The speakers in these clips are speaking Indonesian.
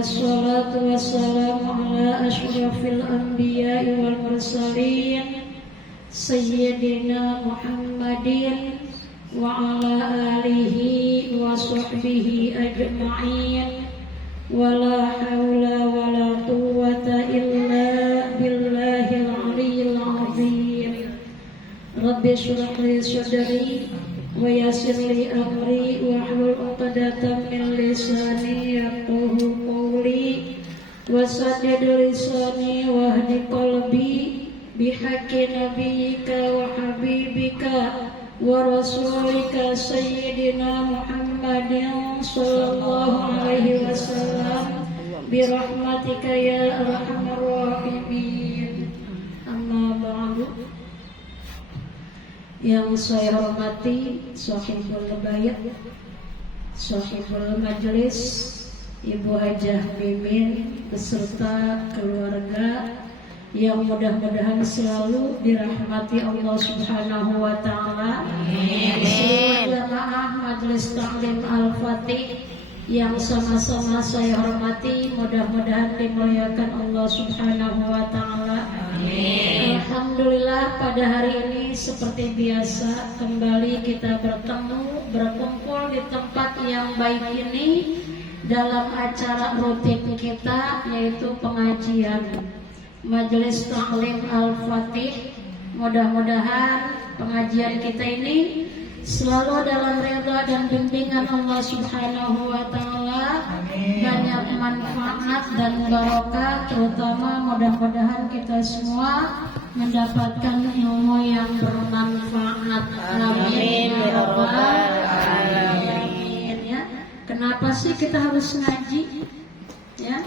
wassalatu wassalamu ala asyrafil anbiya'i wal mursalin Sayyidina Muhammadin wa ala alihi wa sahbihi ajma'in wa la hawla wa la quwwata illa billahil aliyyil azim. Rabbi shrah li sadri wa yassir li amri wa hlul 'uqdatam min lisani yafqahu qawli wa saddid lisani wahdi qalbi bihaqqi nabiyyika wa habibika wa rasulika sayyidina Muhammadin sallallahu alaihi wasallam birahmatika ya arhamar rahimin. Amma ba'du. Yang saya hormati Sahibul Bayat, Sahibul Majlis, Ibu Hajah Mimin beserta keluarga yang mudah-mudahan selalu dirahmati Allah Subhanahu wa taala. Seluruh jamaah Majelis Taklim Al-Fatih yang sama-sama saya hormati, mudah-mudahan dimuliakan Allah Subhanahu wa taala. Alhamdulillah, pada hari ini seperti biasa kembali kita berkumpul di tempat yang baik ini dalam acara rutin kita, yaitu pengajian Majelis Taklim Al-Fatih. Mudah-mudahan pengajian kita ini selalu dalam ridha dan bimbingan Allah Subhanahu wa taala, banyak manfaat dan barokah, terutama mudah-mudahan kita semua mendapatkan ilmu yang bermanfaat. Amin ya rabbal alamin. Ya, kenapa sih kita harus ngaji? Ya,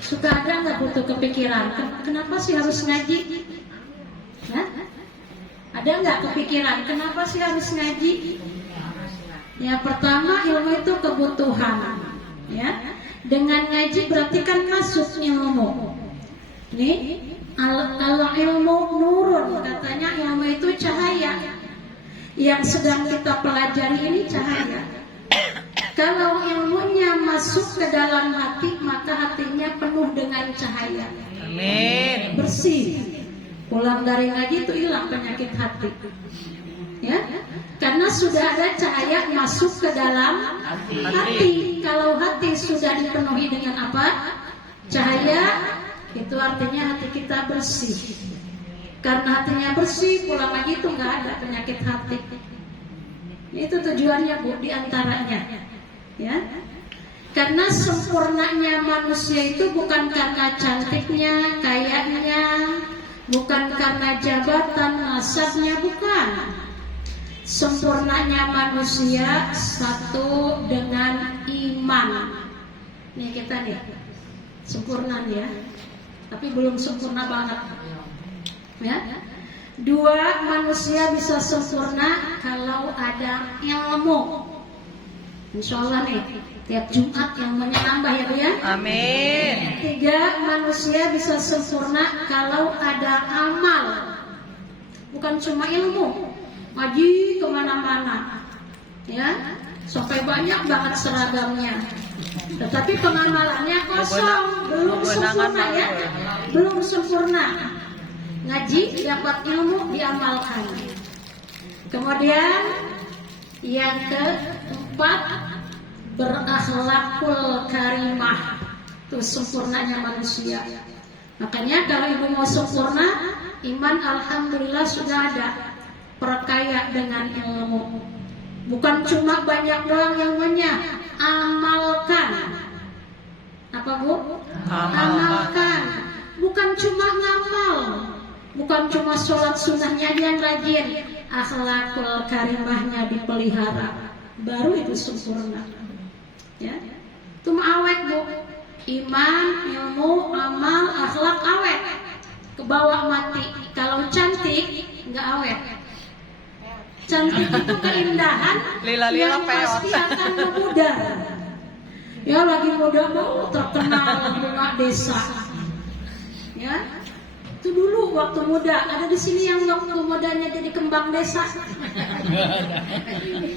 suka ada nggak butuh kepikiran? Kenapa sih harus ngaji? Hah? Ada nggak kepikiran kenapa sih harus ngaji? Ya, pertama, ilmu itu kebutuhan. Ya, dengan ngaji berarti kan masuk ilmu. Nih, kalau ilmu nurun, katanya ilmu itu cahaya. Yang sedang kita pelajari ini cahaya. Kalau ilmunya masuk ke dalam hati, maka hatinya penuh dengan cahaya. Amin. Bersih. Pulang dari ngaji itu hilang penyakit hati. Ya, karena sudah ada cahaya masuk ke dalam hati. Kalau hati sudah dipenuhi dengan apa? Cahaya, itu artinya hati kita bersih. Karena hatinya bersih, pulang ngaji itu nggak ada penyakit hati. Itu tujuannya, Bu, diantaranya. Ya, karena sempurnanya manusia itu bukan karena cantiknya, kayanya, bukan karena jabatan, nasabnya, bukan. Sempurnanya manusia satu dengan iman. Nih kita nih, sempurna nih ya, tapi belum sempurna banget. Ya, dua, manusia bisa sempurna kalau ada ilmu. Insya Allah nih, tiap Jumat yang menambah ya Bu ya. Amin. Tiga, manusia bisa sempurna kalau ada amal. Bukan cuma ilmu, ngaji kemana-mana, ya, sampai banyak banget seragamnya. Tetapi pengamalannya kosong, belum sempurna ya, belum sempurna. Ngaji dapat ilmu diamalkan. Kemudian yang keempat, berakhlakul karimah. Itu sempurnanya manusia. Makanya kalau ibu mau sempurna, iman alhamdulillah sudah ada. Perkaya dengan ilmu. Bukan cuma banyak doang ilmunya, amalkan. Apa Bu? Amalkan. Bukan cuma ngamal, bukan cuma sholat sunnahnya yang rajin, akhlakul karimahnya dipelihara, baru itu sempurna. Ya, itu awet Bu. Iman, ilmu, amal, akhlak awet, kebawa mati. Kalau cantik nggak awet. Cantik itu keindahan yang pasti akan memudar. Ya, lagi muda mau terkenal bunga desa. Ya, itu dulu waktu muda. Ada di sini yang waktu mudanya jadi kembang desa?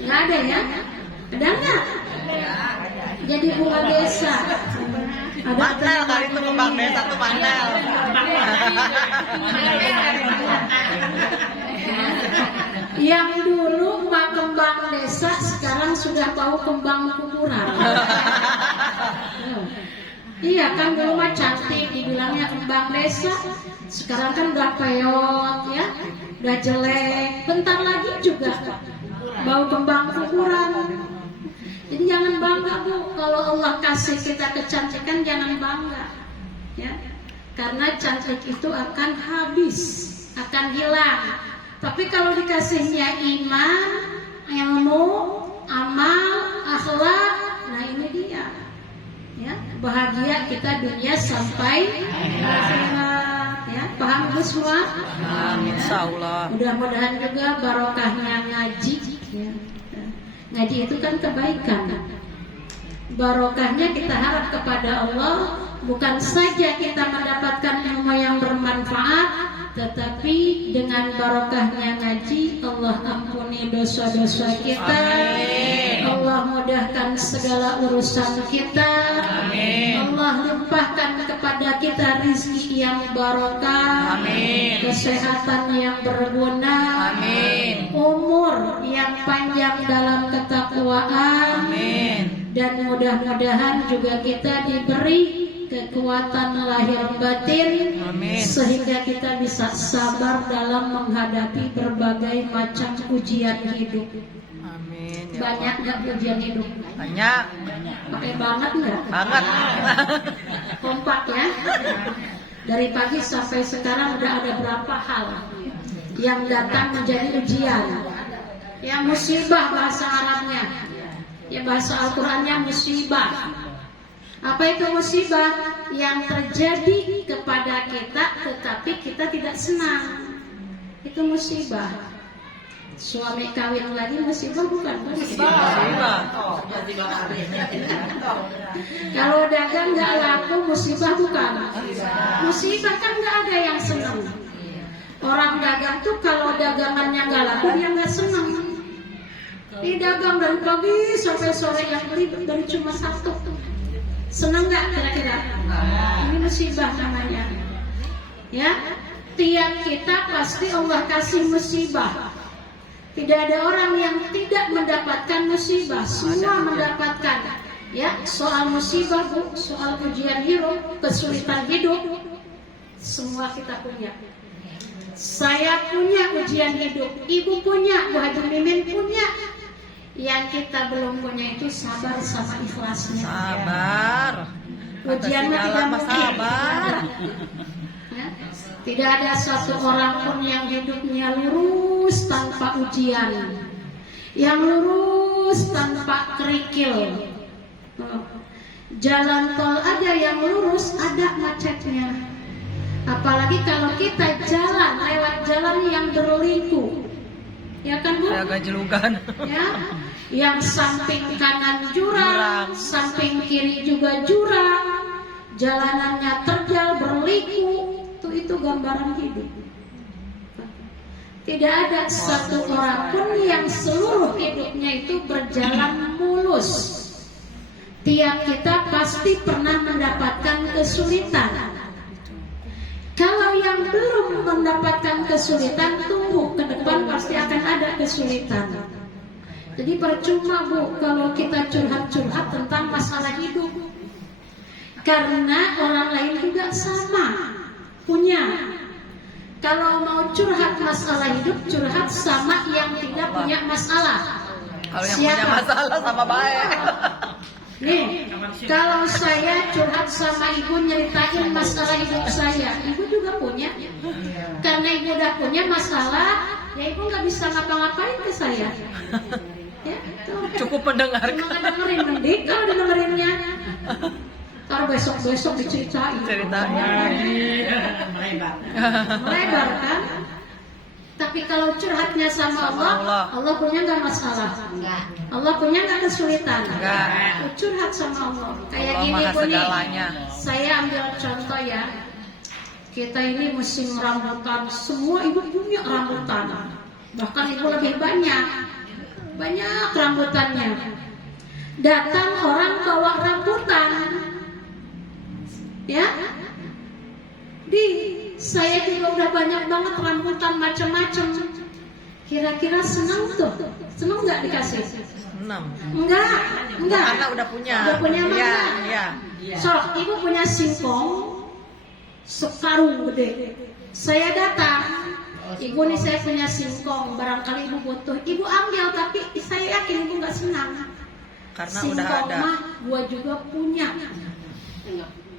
Nggak ada ya? Ada nggak? Jadi bunga desa. Mandel kali itu kembang desa tuh mandel. Yang dulu mah kembang desa, sekarang sudah tahu kembang kuburan. Iya kan, dulu mah cantik dibilangnya kembang desa, sekarang kan udah peot ya, udah jelek. Bentar lagi juga bau kembang kuburan. Jadi jangan bangga Bu, kalau Allah kasih kita kecantikan jangan bangga ya. Karena cantik itu akan habis, akan hilang. Tapi kalau dikasihnya iman, ilmu, amal, akhlak, nah ini dia ya, bahagia kita dunia sampai akhirat ya. Paham Bu semua? Amin, insyaallah. Mudah-mudahan juga barokahnya ngaji ya. Ngaji itu kan kebaikan. Barokahnya kita harap kepada Allah, bukan saja kita mendapatkan ilmu yang bermanfaat, tetapi dengan barokahnya ngaji Allah ampuni dosa-dosa kita. Amin. Allah mudahkan segala urusan kita. Amin. Allah limpahkan kepada kita rizki yang barokah. Amin. Kesehatan yang berguna. Amin. Umur yang panjang dalam ketakwaan. Amin. Dan mudah-mudahan juga kita diberi kekuatan lahir batin. Amin. Sehingga kita bisa sabar dalam menghadapi berbagai macam ujian hidup. Amin. Ya Banyak nggak ujian hidup? Allah. Banyak. Pakai banget nggak? Banget. Kompak ya. Dari pagi sampai sekarang udah ada berapa hal yang datang menjadi ujian. Ya musibah bahasa Arabnya. Ya bahasa Al-Qur'annya musibah. Apa itu musibah? Yang terjadi kepada kita tetapi kita tidak senang. Itu musibah. Suami kawin lagi musibah bukan? Musibah. Kalau dagang nggak laku musibah bukan? Musibah kan nggak ada yang senang. Orang dagang tuh kalau dagangannya nggak laku dia nggak senang. Dia dagang dari pagi sampai sore, yang beli dari cuma satu. Senang nggak kira-kira? Ini musibah namanya. Ya, tiap kita pasti Allah kasih musibah. Tidak ada orang yang tidak mendapatkan musibah. Semua mendapatkan. Ya, soal musibah Bu, soal ujian hidup, kesulitan hidup, semua kita punya. Saya punya ujian hidup, Ibu punya, Bu Haji Mimin punya. Yang kita belum punya itu sabar sama ikhlasnya. Sabar. Ujian mah tidak mungkin. Sabar. Ya, tidak ada satu orang pun yang hidupnya lurus tanpa ujian, yang lurus tanpa kerikil. Jalan tol ada yang lurus, ada macetnya. Apalagi kalau kita jalan lewat jalan yang berliku, ya kan Bu? Agak jelugan. Ya, yang samping kanan jurang, samping kiri juga jurang, jalanannya terjal berliku, itu gambaran hidup. Tidak ada satu orang pun yang seluruh hidupnya itu berjalan mulus. Tiap kita pasti pernah mendapatkan kesulitan. Kalau yang belum mendapatkan kesulitan, tunggu ke depan pasti akan ada kesulitan. Jadi percuma Bu kalau kita curhat-curhat tentang masalah hidup, karena orang lain juga sama punya. Kalau mau curhat masalah hidup, curhat sama yang tidak punya masalah. Kalau yang Siapa? punya masalah sama baik. Nih, kalau saya curhat sama ibu nyeritain masalah hidup saya, ibu juga punya. Karena ibu udah punya masalah, ya ibu nggak bisa ngapa-ngapain ke saya. Ya, tuh. Cukup mendengarkan. Cuma dengerin, mending kalau dengerinnya. Ntar besok-besok diceritain. Ceritanya. Lebar kan? Tapi kalau curhatnya sama Allah, Allah punya nggak masalah? Enggak. Allah punya nggak kesulitan? Enggak. Curhat sama Allah. Kayak Allah gini maha Bu nih. segalanya. Saya ambil contoh ya. Kita ini musim rambutan, semua ibu punya rambutan. Bahkan ibu lebih banyak rambutannya. Datang orang bawa rambutan. Ya, saya juga udah banyak banget rambutan macam-macam. Kira-kira senang tuh? Senang nggak dikasih? 6. Enggak. Anak udah punya. Udah punya mana? Iya. So, ibu punya singkong sekarung gede. Saya datang, ibu nih saya punya singkong, barangkali ibu butuh, ibu ambil, tapi saya yakin ibu nggak senang. Karena singkong udah ada. mah gua juga punya.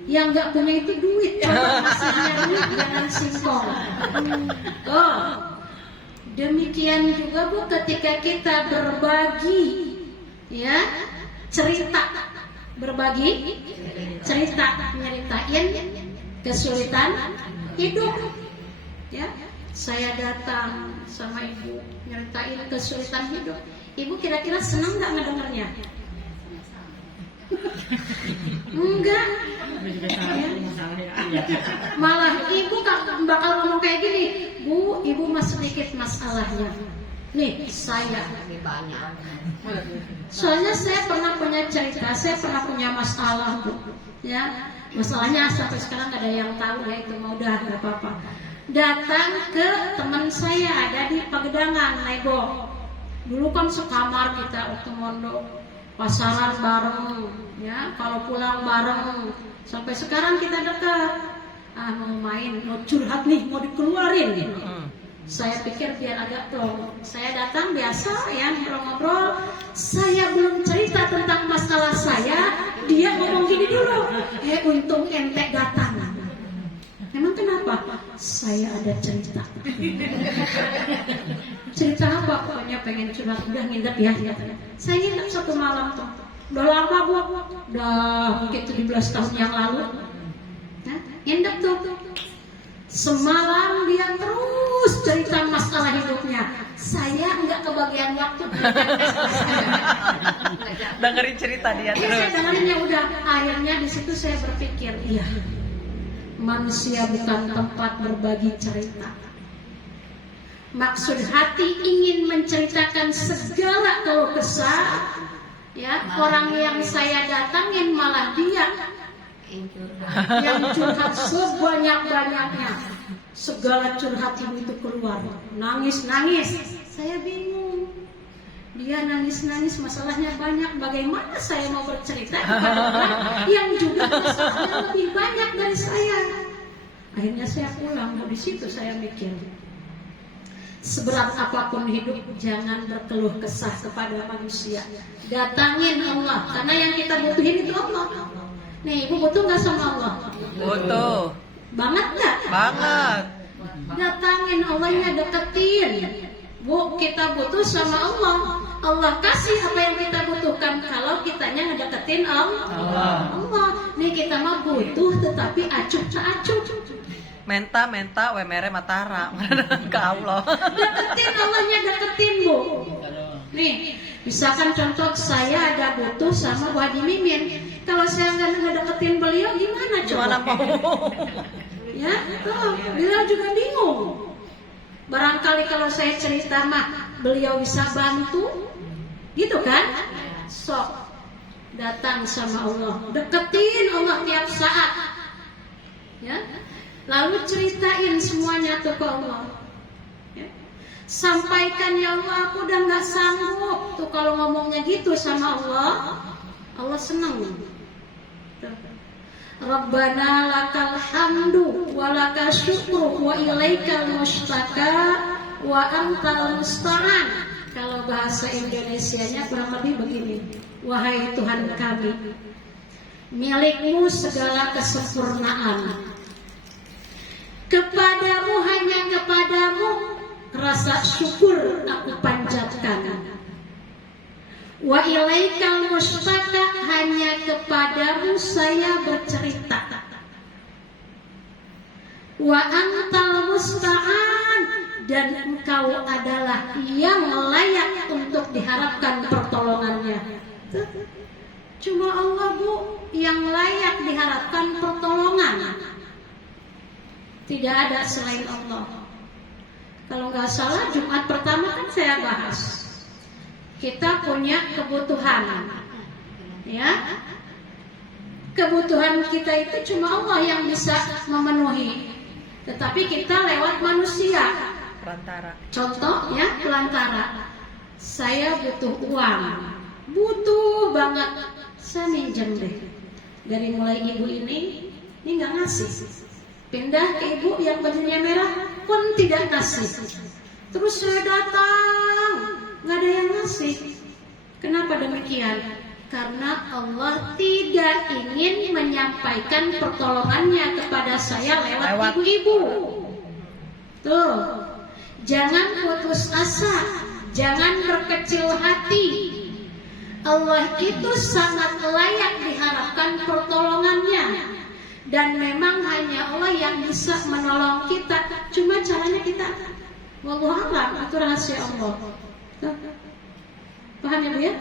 Yang nggak punya itu duit, coba masihnya duit dengan singkong. Oh, demikian juga Bu ketika kita berbagi, ya cerita, berbagi cerita, nyeritain kesulitan hidup. Ya, saya datang sama ibu nyeritain kesulitan hidup. Ibu kira-kira senang nggak ngedengarnya? Enggak. Ya. Malah ibu bakal ngomong kayak gini, Bu, ibu mas sedikit masalahnya. Nih, saya banyak. Soalnya saya pernah punya cerita, saya pernah punya masalah, Bu. Ya, masalahnya sampai sekarang gak ada yang tahu ya, itu mau udah nggak apa-apa. Datang ke teman saya ada di Pagedangan, Nego. Dulu kan sekamar kita waktu mondok, pasaran bareng, ya. Kalau pulang bareng, sampai sekarang kita dekat. Mau main, mau curhat nih, mau dikeluarin. Saya pikir biar agak plong. Saya datang biasa ya ngobrol-ngobrol. Saya belum cerita tentang masalah saya, dia ngomong gini dulu. Untung ente datang. Emang kenapa? Saya ada cerita. Cerita apa? Pokoknya pengen curhat, udah nginep ya. Saya nginep satu malam tuh. Udah lama Bu. Udah mungkin 17 tahun yang lalu. Nginep tuh. Semalam dia terus cerita masalah hidupnya. Saya nggak kebagian waktu. Dengerin cerita dia terus. Saya dengerinnya udah. Akhirnya di situ saya berpikir, iya, manusia bukan tempat berbagi cerita. Maksud hati ingin menceritakan segala keluh kesah. Ya, orang yang saya datangin malah dia yang curhat sebanyak-banyaknya. Segala curhat itu keluar, nangis-nangis. Saya bingung. Dia nangis-nangis, masalahnya banyak. Bagaimana saya mau bercerita kepada orang yang juga masalahnya lebih banyak dari saya? Akhirnya saya pulang. Di situ saya mikir, seberat apapun hidup, jangan berkeluh kesah kepada manusia. Datangin Allah, karena yang kita butuhin itu Allah. Nih, ibu butuh nggak sama Allah? Butuh. Banget nggak? Banget. Datangin Allahnya, deketin. Bu, kita butuh sama Allah. Allah kasih apa yang kita butuhkan kalau kitanya ngedeketin Allah. Nih kita mah butuh tetapi acuh tak acuh. Menta wemere matara ke Allah. Deketin Allahnya, deketin Bu. Nih, misalkan contoh saya ada butuh sama Bu Haji Mimin. Kalau saya nggak ngedeketin beliau gimana coba? Gimana mau? Ya, tuh, beliau juga bingung. Barangkali kalau saya cerita mah beliau bisa bantu, gitu kan? Sok datang sama Allah, deketin Allah tiap saat. Ya, lalu ceritain semuanya tuh ke Allah. Ya. Sampaikan, ya Allah, aku udah nggak sanggup tuh kalau ngomongnya gitu sama Allah. Allah senang. Rabbana lakal hamdu wa lakal syukru wa ilaikal mustaka wa antal musta'an. Kalau bahasa Indonesianya kurang lebih begini. Wahai Tuhan kami, milikmu segala kesempurnaan. Kepadamu, hanya kepadamu rasa syukur aku panjatkan. Wa ilaikal mustaka, hanya kepadamu saya bercerita. Wa antal musta'an, dan engkau adalah yang layak untuk diharapkan pertolongannya. Cuma Allah Bu yang layak diharapkan pertolongan. Tidak ada selain Allah. Kalau nggak salah Jumat pertama kan saya bahas, kita punya kebutuhan, ya. Kebutuhan kita itu cuma Allah yang bisa memenuhi. Tetapi kita lewat manusia. Perantara. Contoh ya, pelantara. Saya butuh uang. Butuh banget. Saya minjem deh. Dari mulai ibu ini nggak ngasih. Pindah ke ibu yang bajunya merah pun tidak ngasih. Terus saya datang, nggak ada yang ngasih. Kenapa demikian? Karena Allah tidak ingin menyampaikan pertolongannya kepada saya lewat ibu-ibu. Tuh, jangan putus asa, jangan berkecil hati. Allah itu sangat layak diharapkan pertolongannya. Dan memang hanya Allah yang bisa menolong kita. Cuma caranya kita, wallahu a'lam, itu rahasia Allah. Tuh. Paham ya Bu ya?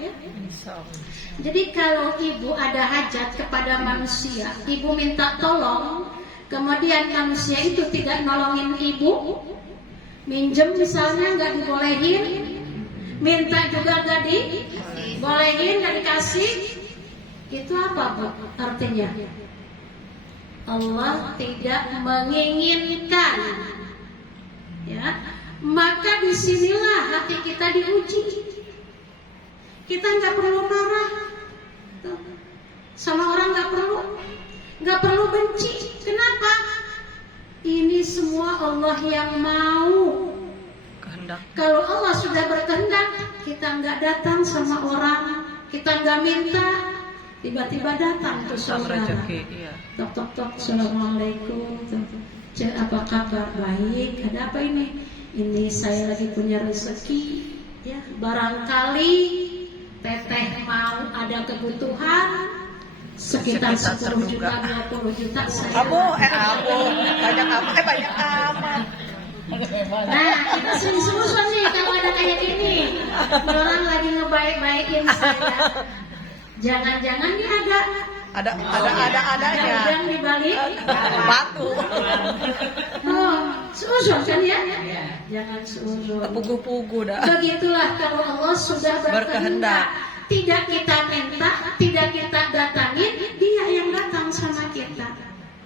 Jadi kalau ibu ada hajat kepada manusia, ibu minta tolong, kemudian manusia itu tidak nolongin ibu, minjem misalnya nggak dibolehin, minta juga nggak dibolehin, nggak dikasih, itu apa Bu artinya? Allah tidak menginginkan, ya. Maka disinilah hati kita diuji. Kita nggak perlu marah sama orang, nggak perlu benci. Kenapa? Ini semua Allah yang mau. Kehendak. Kalau Allah sudah berkehendak, kita nggak datang sama orang, kita nggak minta, tiba-tiba datang tuh saudara. Iya. Tok, assalamualaikum. Cek, apa kabar? Baik. Ada apa ini? Ini saya lagi punya rezeki. Ya, barangkali Teteh mau ada kebutuhan sekitar 10 juta, 20 juta saya. Banyak amat. Nah, kita sering-sering nih kalau ada kayak gini. Orang lagi ngebaik-baikin saya. Jangan-jangan nih ada yang dibalik Batu. Oh, seuzon kan ya? Jangan seuzon. Pugu-pugu dah. Begitulah kalau Allah sudah berkehendak. Tidak kita minta, tidak kita datangin, Dia yang datang sama kita.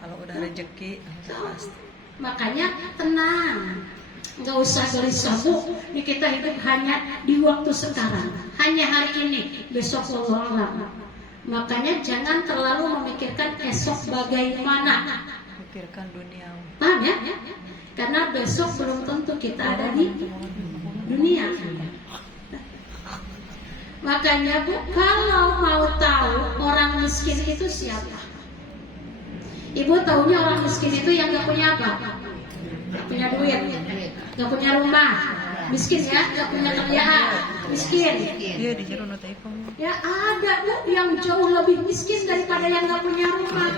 Kalau udah rezeki, pasti. Makanya tenang, nggak usah gelisah Bu. Ini kita hidup hanya di waktu sekarang, hanya hari ini, besok wallahu a'lam. Makanya jangan terlalu memikirkan esok bagaimana. Pikirkan dunia. Paham ya? Karena besok belum tentu kita ada di dunia. Makanya Bu, kalau mau tahu orang miskin itu siapa? Ibu taunya orang miskin itu yang gak punya apa? Gak punya duit, gak punya rumah, miskin ya, gak punya kerjaan, miskin. Iya di jero notifong. Ya ada Bu yang jauh lebih miskin daripada yang gak punya rumah.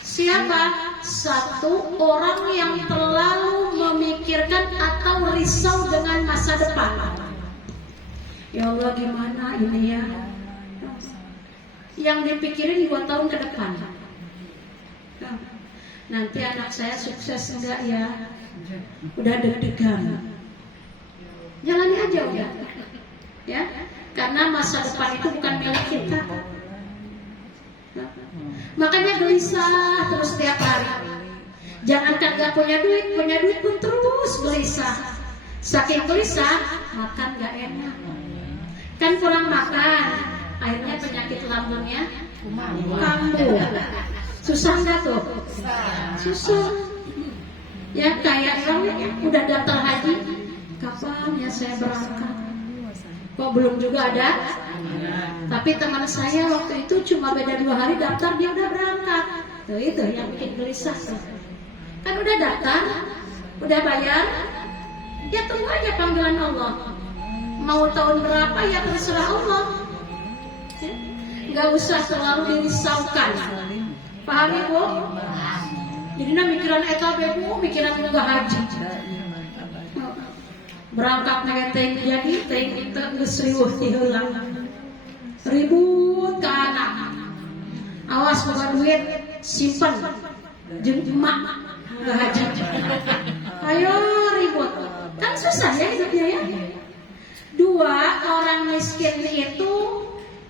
Siapa? Satu orang yang terlalu memikirkan atau risau dengan masa depan. Ya Allah gimana ini ya? Yang dipikirin 2 tahun ke depan. Nanti anak saya sukses enggak ya? Udah deg-degan. Jalani aja udah. Ya, karena masa depan itu bukan milik kita. Makanya gelisah terus setiap hari. Jangankan gak punya duit pun terus gelisah. Saking gelisah, makan gak enak. Kan kurang makan, akhirnya penyakit lambungnya kambuh. Susah nggak tuh? Susah. Ya kayak orang udah daftar haji, kapan ya saya berangkat? Kok belum juga ada? Tapi teman saya waktu itu cuma beda 2 hari daftar, dia udah berangkat. Tuh itu yang bikin gelisah. Kan udah daftar, udah bayar, ya tunggu aja panggilan Allah. Mau tahun berapa ya terserah Allah. Gak usah terlalu dirisaukan. Paham Ibu? Jadi mikiran eta Bu, mikiran juga haji. Berangkat ngeteng jadi teng itu geus riweuh hilang. Ribut ke anak. Awas boga duit simpen jeung emak ke haji. Ayo ribut. Kan susah ya hidupnya ya. 2, orang miskin itu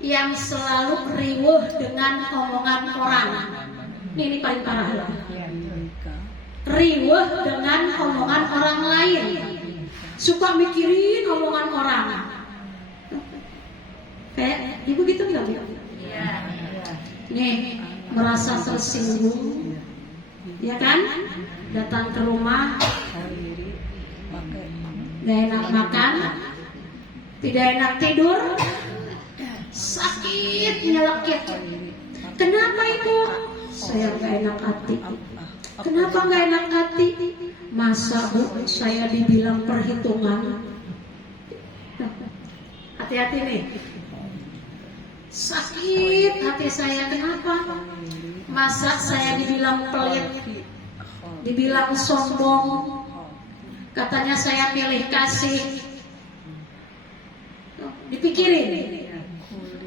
yang selalu riweuh dengan omongan orang. Ini paling parah lah. Riweuh dengan omongan orang lain. Suka mikirin omongan orang. Kayak ibu gitu nggak? Iya. Nih, merasa tersinggung, ya kan? Datang ke rumah, gak enak makan, tidak enak tidur, sakit nyelekit. Kenapa ibu? Saya gak enak hati. Kenapa gak enak hati? Masa bu, saya dibilang perhitungan. Hati-hati nih. Sakit hati saya, kenapa? Masa saya dibilang pelit, dibilang sombong, katanya saya pilih kasih. Dipikirin,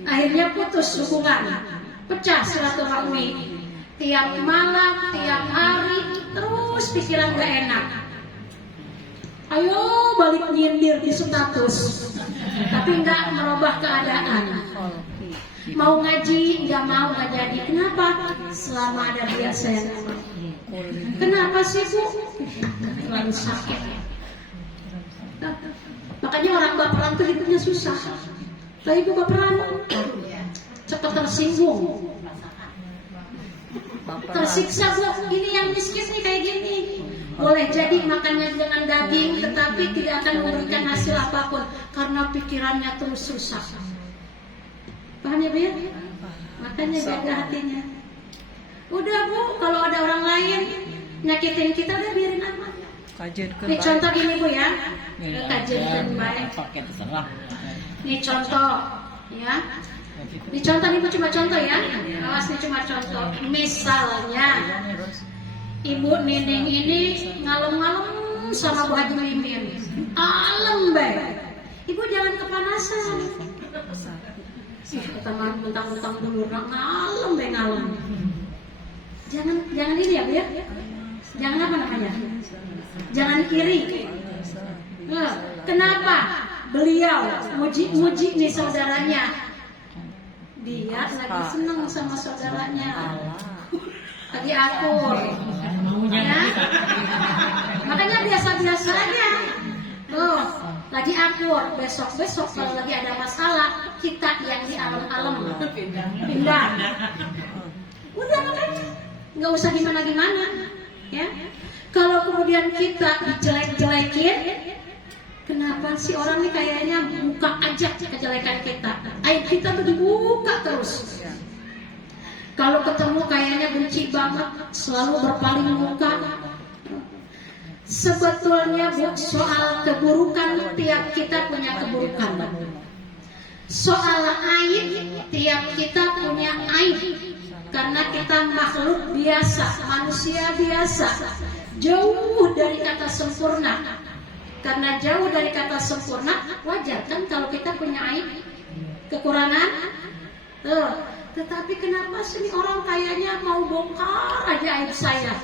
akhirnya putus hubungan, pecah silaturahmi. Tiap malam, tiap hari, terus pikiran gak enak. Ayo balik nyindir di status, tapi gak merubah keadaan. Mau ngaji, nggak mau nggak jadi. Kenapa? Selama ada dia saya nggak mau. Kenapa sih bu? Terlalu sakit. Makanya orang baperan tuh hidupnya susah. Tapi ibu baperan cepat tersinggung, tersiksa bu. Ini yang miskin nih kayak gini. Boleh jadi makannya dengan daging, tetapi tidak akan memberikan hasil apapun karena pikirannya terus susah. Paham ya bu ya? Makanya jaga hatinya. Udah bu, kalau ada orang lain nyakitin kita udah biarin aja. Ini contoh gini bu ya, kajian baik. Ini contoh ya. Ini contoh nih bu, cuma contoh ya. Awas nih cuma contoh. Misalnya ibu Nining ini ngalem-ngalem sama Bu Haji Mimin. Alem baik. Ibu jangan kepanasan. Kita mentang-mentang dulu ngalem baik ngalem. Jangan ini ya bu ya. Jangan apa namanya? Jangan iri. Kenapa? Beliau muji nih saudaranya. Dia lagi senang sama saudaranya. Lagi akur. Ya. Makanya biasa-biasa aja. Tuh, lagi akur. Besok-besok kalau lagi ada masalah, kita yang di alam-alam pindah. Udah makanya nggak usah gimana-gimana. Ya. Kalau kemudian kita dijelek-jelekin, kenapa sih orang ini kayaknya buka aja kejelekan kita? Aib kita tuh dibuka terus. Kalau ketemu kayaknya benci banget, selalu berpaling muka. Sebetulnya bu, soal keburukan tiap kita punya keburukan. Soal aib tiap kita punya aib. Karena kita makhluk biasa, manusia biasa, jauh dari kata sempurna. Karena jauh dari kata sempurna, wajar kan kalau kita punya aib, kekurangan. Tetapi kenapa sih orang kayaknya mau bongkar aja aib saya?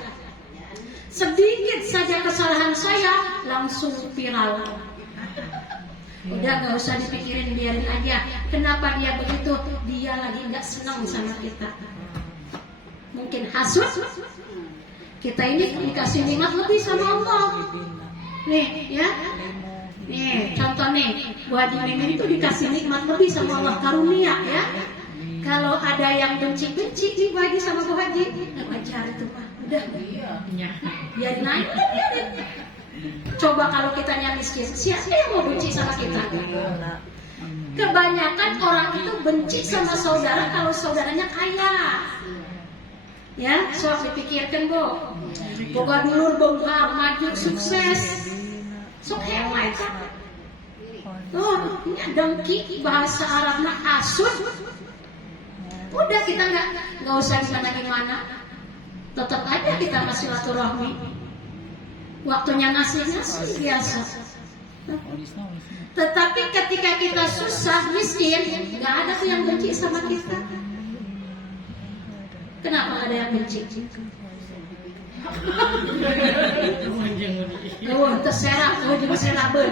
Sedikit saja kesalahan saya langsung viral. Udah nggak usah dipikirin, biarin aja. Kenapa dia begitu? Dia lagi nggak senang sama kita. Mungkin hasut. Kita ini dikasih nikmat lebih sama Allah. Nih ya. Nih contoh nih, Bu Haji Mimin itu dikasih nikmat lebih sama Allah, karunia ya. Kalau ada yang benci-benci nih Bu Haji sama Bu Haji, wajar itu Pak. Udah. Biarin aja. Coba kalau kitanya miskin, siapa yang mau benci sama kita? Kebanyakan orang itu benci sama saudara kalau saudaranya kaya. Ya, sok dipikirkan bu. Boga dulur bongkar, maju, sukses. Sok hemat kan? Tuh, ini dengki, bahasa Arabnya asud. Udah kita nggak usah gimana-gimana. Tetap aja kita masih silaturahmi. Waktunya ngasih biasa. Tetapi ketika kita susah, miskin, nggak ada tuh yang benci sama kita. Kenapa ada yang benci? Terserak, juga serak ben.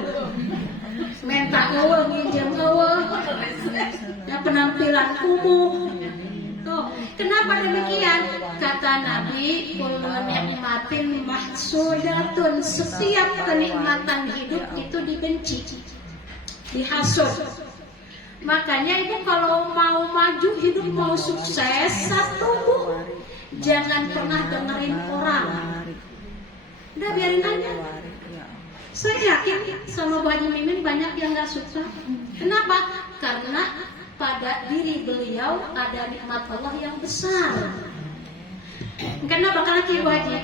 Minta eueuh nginjem eueuh. Ya penampilan kumuh. Tuh, kenapa demikian? Kata Nabi, kullu nikmatin mahsudatun. Setiap kenikmatan hidup itu dibenci, dihasut. Makanya ibu kalau mau maju hidup, mau sukses, satu bu, jangan pernah dengerin orang. Udah biarin aja. Saya yakin sama Bu Haji Mimin banyak yang gak suka. Kenapa? Karena pada diri beliau ada nikmat Allah yang besar. Kenapa bakal lagi Bu Haji?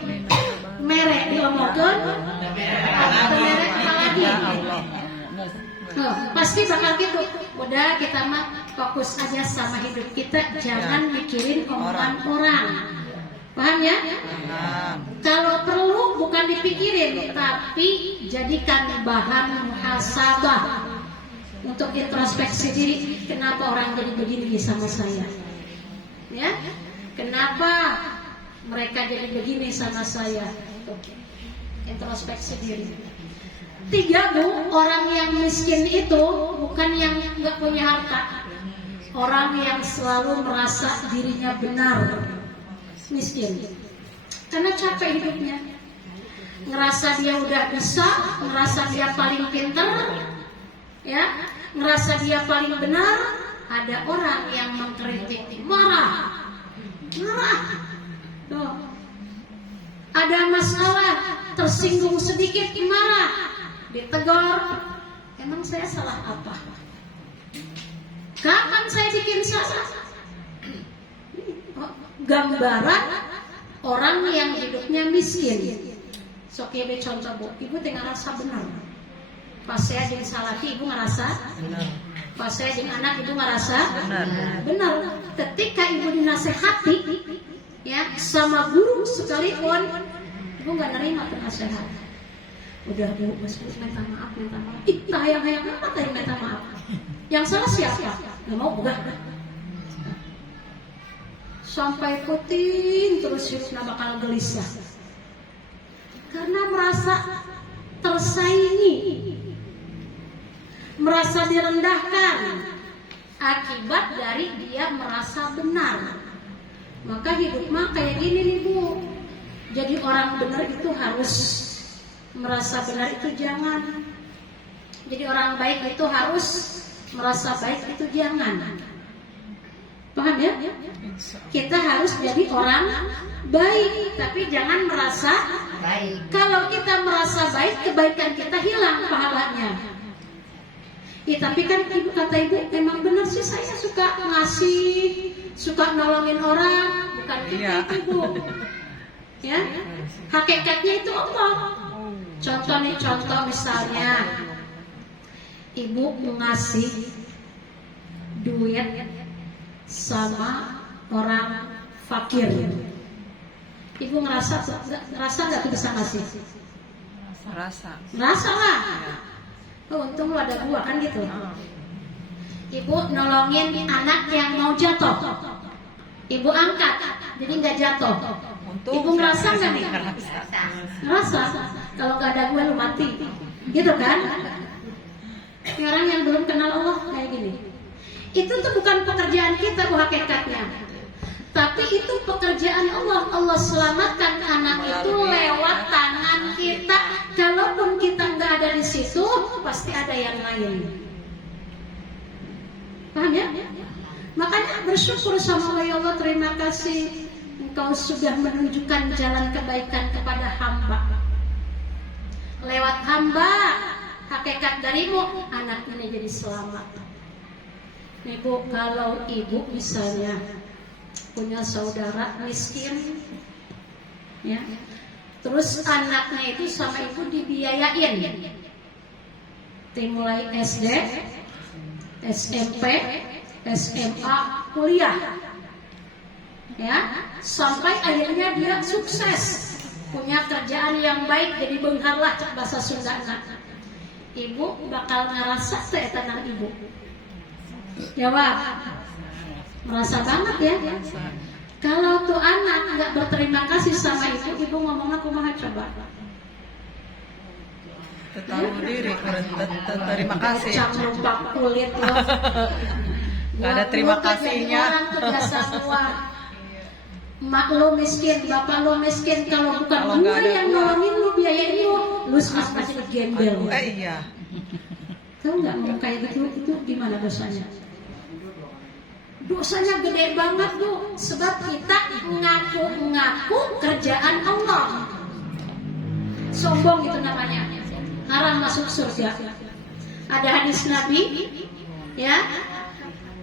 Merek diomongkan, merek apalagi? Pasti bakal gitu. Udah kita mah fokus aja sama hidup kita, jangan mikirin omongan orang. Paham ya? Kalau perlu bukan dipikirin, tapi jadikan bahan muhasabah untuk introspeksi diri. Kenapa orang jadi begini sama saya? Ya? Kenapa mereka jadi begini sama saya? Introspeksi diri. 3 bu, orang yang miskin itu bukan yang nggak punya harta. Orang yang selalu merasa dirinya benar. Miskin karena capek hidupnya, ngerasa dia udah bisa, ngerasa dia paling pinter, ya, ngerasa dia paling benar. Ada orang yang mengkritik, marah, tuh. Ada masalah, tersinggung sedikit, marah, ditegur. Emang saya salah apa? Kapan saya bikin salah? Gambaran orang yang hidupnya miskin. Sok ibu contoh bu, ibu tinggal rasa benar. Pas saya jeung salaki ibu ngerasa benar. Pas saya jeung anak ibu ngerasa benar. Ketika ibu dinasehati, ya sama guru sekalipun, ibu nggak nerima penasehat. Udah bu, minta maaf. Ih, hayang-hayang apa tadi minta maaf? Yang salah siapa? Nggak mau udah. Sampai puting terus hidupnya bakal gelisah karena merasa tersaingi, merasa direndahkan akibat dari dia merasa benar. Maka hidup mah kayak gini nih bu. Jadi orang benar itu harus merasa benar, itu jangan. Jadi orang baik itu harus merasa baik, itu jangan. Paham ya? Kita harus jadi orang baik, tapi jangan merasa baik. Kalau kita merasa baik, kebaikan kita hilang pahalanya. Ya, tapi kan ibu kata ibu, emang benar sih saya suka ngasih, suka nolongin orang, bukan kita itu bu. Ya, hakikatnya itu apa? Contoh misalnya, ibu mengasih duit sama orang fakir, ibu ngerasa nggak tuh bisa ngasih? Ngerasa lah. Oh, untung lu ada gua kan gitu. Ibu nolongin anak yang mau jatuh, ibu angkat jadi nggak jatuh. Ibu ngerasa nggak nih? Ngerasa. Kalau nggak ada gua lu mati, gitu kan? Orang yang belum kenal Allah kayak gini. Itu tuh bukan pekerjaan kita bu hakikatnya, tapi itu pekerjaan Allah. Allah selamatkan anak itu lewat tangan kita. Kalaupun kita nggak ada di situ, pasti ada yang lain. Paham ya? Makanya bersyukur sama Allah, ya Allah, terima kasih Engkau sudah menunjukkan jalan kebaikan kepada hamba. Lewat hamba, hakikat darimu, anak ini jadi selamat. Ibu, kalau ibu misalnya punya saudara miskin, ya, terus anaknya itu sama ibu dibiayain, mulai SD, SMP, SMA, kuliah, ya, sampai akhirnya dia sukses, punya kerjaan yang baik, jadi beunghar lah bahasa Sunda. Ibu bakal ngerasa teh tenang ibu. Jawab, merasa banget ya. Kalau tuh anak nggak berterima kasih sama ibu ngomongnya kumaha coba? Tahu diri, kurang terima kasih. Kacang lupa kulit loh. Gak ada terima kasihnya. Orang tuh biasa gua. Mak lo miskin, bapak lo miskin, kalau bukan Kalau gue nggak ada yang gua. nolongin lu, biayain lu masih gembel. Iya. Tahu nggak mau kayak gitu itu gimana dosanya? Dosanya gede banget tuh, sebab kita ngaku-ngaku kerjaan Allah. Sombong itu namanya, haram masuk surga. Ada hadis Nabi, ya.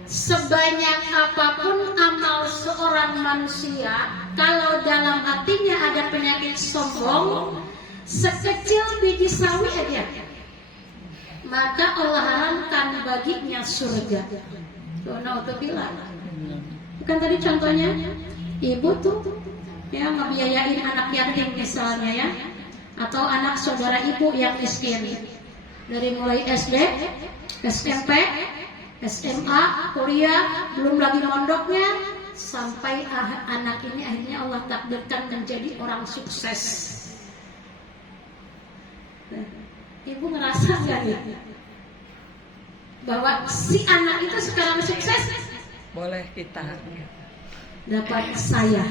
Sebanyak apapun amal seorang manusia, kalau dalam hatinya ada penyakit sombong, sekecil biji sawi aja, maka Allah haramkan baginya surga. Naudzubillah. Bukan tadi contohnya, ibu tuh ya ngebiayain anak yatim misalnya ya, atau anak saudara ibu yang miskin, dari mulai SD, SMP, SMA, kuliah, belum lagi mondoknya, sampai anak ini akhirnya Allah takdirkan menjadi orang sukses. Nah, ibu ngerasa nggak nih bahwa si anak itu sekarang sukses? Boleh kita. Dapat saya.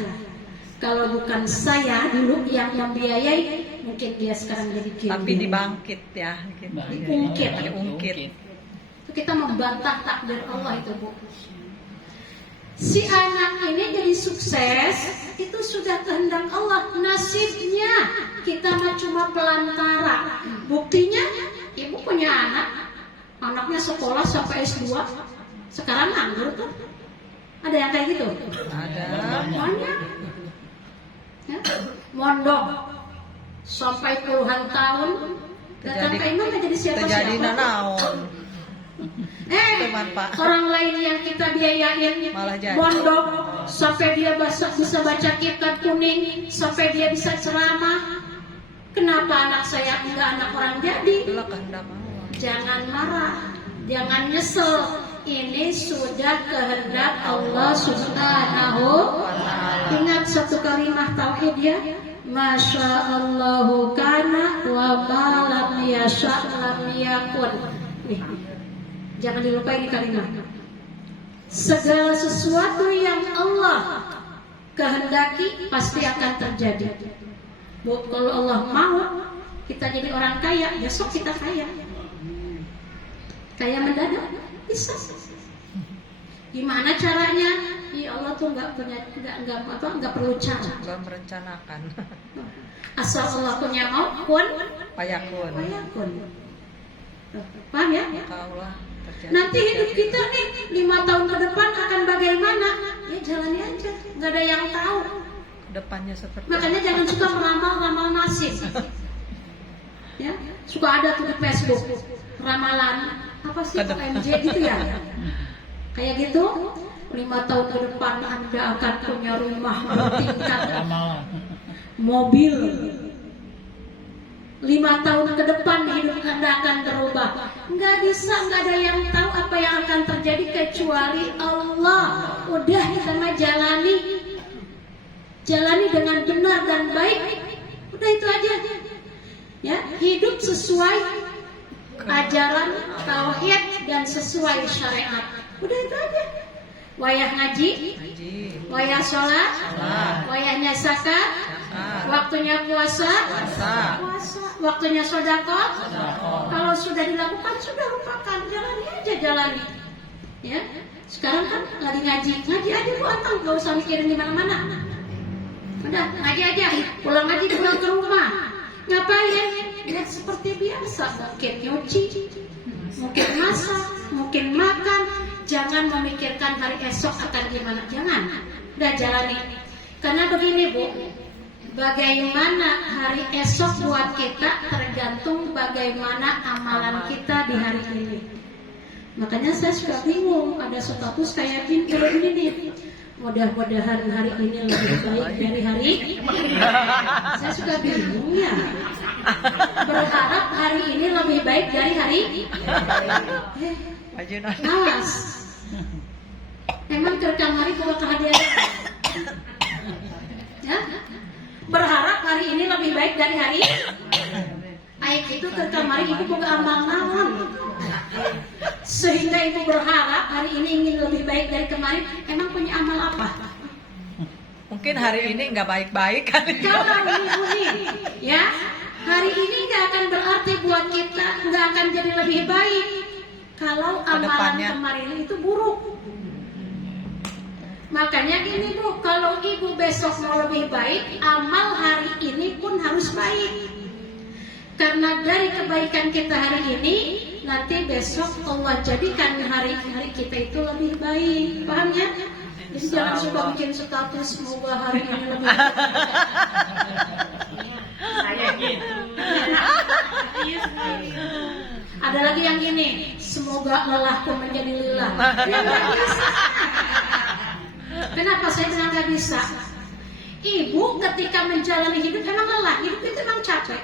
Kalau bukan saya dulu yang membiayai, mungkin dia sekarang jadi kiri. Tapi dibangkit ya. Diungkit. Kita membantah takdir Allah itu, Bu. Si anak ini jadi sukses, itu sudah kehendak Allah. Nasibnya kita mah cuma pelantara. Buktinya ibu punya anaknya sekolah sampai S2, sekarang nganggur tuh. Ada yang kayak gitu? Ada. Banyak. Ya? Mondok sampai puluhan tahun, datang ke imam jadi siapa-siapa. Terjadi nanaon. Orang lain yang kita biayain Malah jadi. mondok sampai dia bisa baca kitab kuning, sampai dia bisa ceramah. Kenapa anak saya enggak anak orang jadi? Itulah kehendak Allah. Jangan marah, jangan nyesel. Ini sudah kehendak Allah Subhanahu wa ta'ala. Ingat satu kalimat tauhid ya. Masya Allahu kana wa ma lam yasha lam yakun. Nih. Jangan dilupain ini kalimat. Segala sesuatu yang Allah kehendaki pasti akan terjadi. Bu, kalau Allah mau kita jadi orang kaya, besok kita kaya. Kaya mendadak bisa. Gimana caranya? Ya Allah tuh nggak perlu cara. Nggak merencanakan. Asal Allah punya mau pun Payakun. Paham ya? Allah. Nanti hidup kita nih 5 tahun ke depan akan bagaimana? Ya jalani aja, nggak ada yang tahu. Depannya seperti. Makanya jangan suka meramal nasib. Ya, suka ada tuh di Facebook ramalan apa sih OMJ gitu ya? Kayak gitu, 5 tahun ke depan Anda akan punya rumah bertingkat, mobil. 5 tahun ke depan hidup Anda akan berubah. Nggak bisa, nggak ada yang tahu apa yang akan terjadi kecuali Allah. Udah kita mah jalani dengan benar dan baik. Udah itu aja. Ya, hidup sesuai ajaran tauhid dan sesuai syariat. Udah itu aja. Wayah ngaji, wayah sholat, wayahnya zakat, waktunya puasa, waktunya sedekah. Kalau sudah dilakukan, sudah lupakan, jalani. Ya, sekarang kan lagi ngaji aja Bu Antang, gak usah mikirin di mana-mana. Udah ngaji aja, pulang ke rumah. Ngapain? Ya seperti biasa, mungkin nyuci, mungkin masak, mungkin makan. Jangan memikirkan hari esok akan gimana, jangan. Udah jalani. Karena begini Bu, bagaimana hari esok buat kita tergantung bagaimana amalan kita di hari ini. Makanya saya suka bingung, ada status kayak ini nih. Mudah-mudahan hari ini lebih baik dari hari. Saya suka bingung ya. Berharap hari ini lebih baik dari hari. Awas. Emang kerekam hari bawa kehadiran. Ya? Berharap hari ini lebih baik dari hari. Aik itu ke kamari ibu boga amal naon. Sehingga ibu berharap hari ini ingin lebih baik dari kemarin. Emang punya amal apa? Mungkin hari ini nggak baik-baik kali. Kalau ibu nih, ya hari ini nggak akan berarti buat kita, nggak akan jadi lebih baik. Kalau amalan Kedepannya. kemarin itu buruk. Makanya gini Bu, kalau ibu besok mau lebih baik, amal hari ini pun harus baik. Karena dari kebaikan kita hari ini, nanti besok Allah jadikan hari-hari kita itu lebih baik. Paham ya? Jadi jangan suka bikin status semoga hari ini lebih baik. Saya gitu. Ada lagi yang gini, semoga lelahku menjadi lillah. Ya, nggak bisa. Kenapa saya bilang nggak bisa? Ibu ketika menjalani hidup emang lelah, hidup itu emang capek.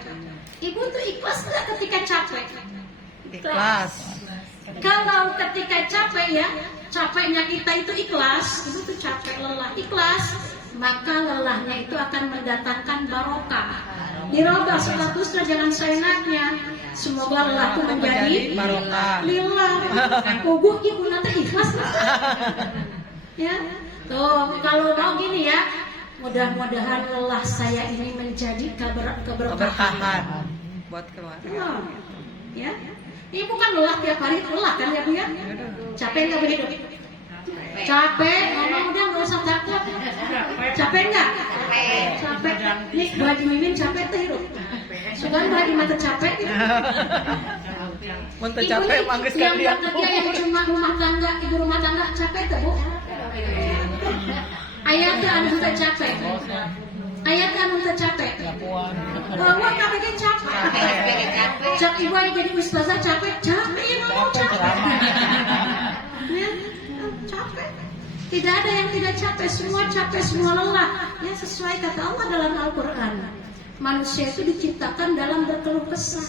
Ibu tuh ikhlas nggak ketika capek? Ikhlas. Kalau ketika capek ya, capeknya kita itu ikhlas, ibu tuh capek lelah ikhlas, maka lelahnya itu akan mendatangkan barokah. Dirubah statusnya jangan seenaknya. Semoga lelahku menjadi barokah. lillah. Kuguh ibu nanti ikhlas. Ya, tuh kalau mau gini ya, mudah-mudahan lelah saya ini menjadi keberkahan. Keberkahan buat keluarga. Oh, ya, ini bukan lelah tiap hari lelah kan ya Bu ya? Capek nggak berhidup? Capek, ngomong udah nggak usah takut. Capek nggak? Capek. Nih Bu Haji Mimin capek tuh hidup. Sudah Bu Haji mata capek. Untuk Ibu capek nih, manggis yang kalian. bekerja yang cuma rumah tangga, ibu rumah tangga capek tuh Bu. Ayah tuh anu tuh capek. Ayah tuh anu tuh capek. Bahwa nggak pengen capek. Cak ibu yang jadi ustazah capek, capek ya ngomong capek. Ya, capek. Tidak ada yang tidak capek, semua lelah. Ya sesuai kata Allah dalam Al-Quran. Manusia itu diciptakan dalam berkeluh kesah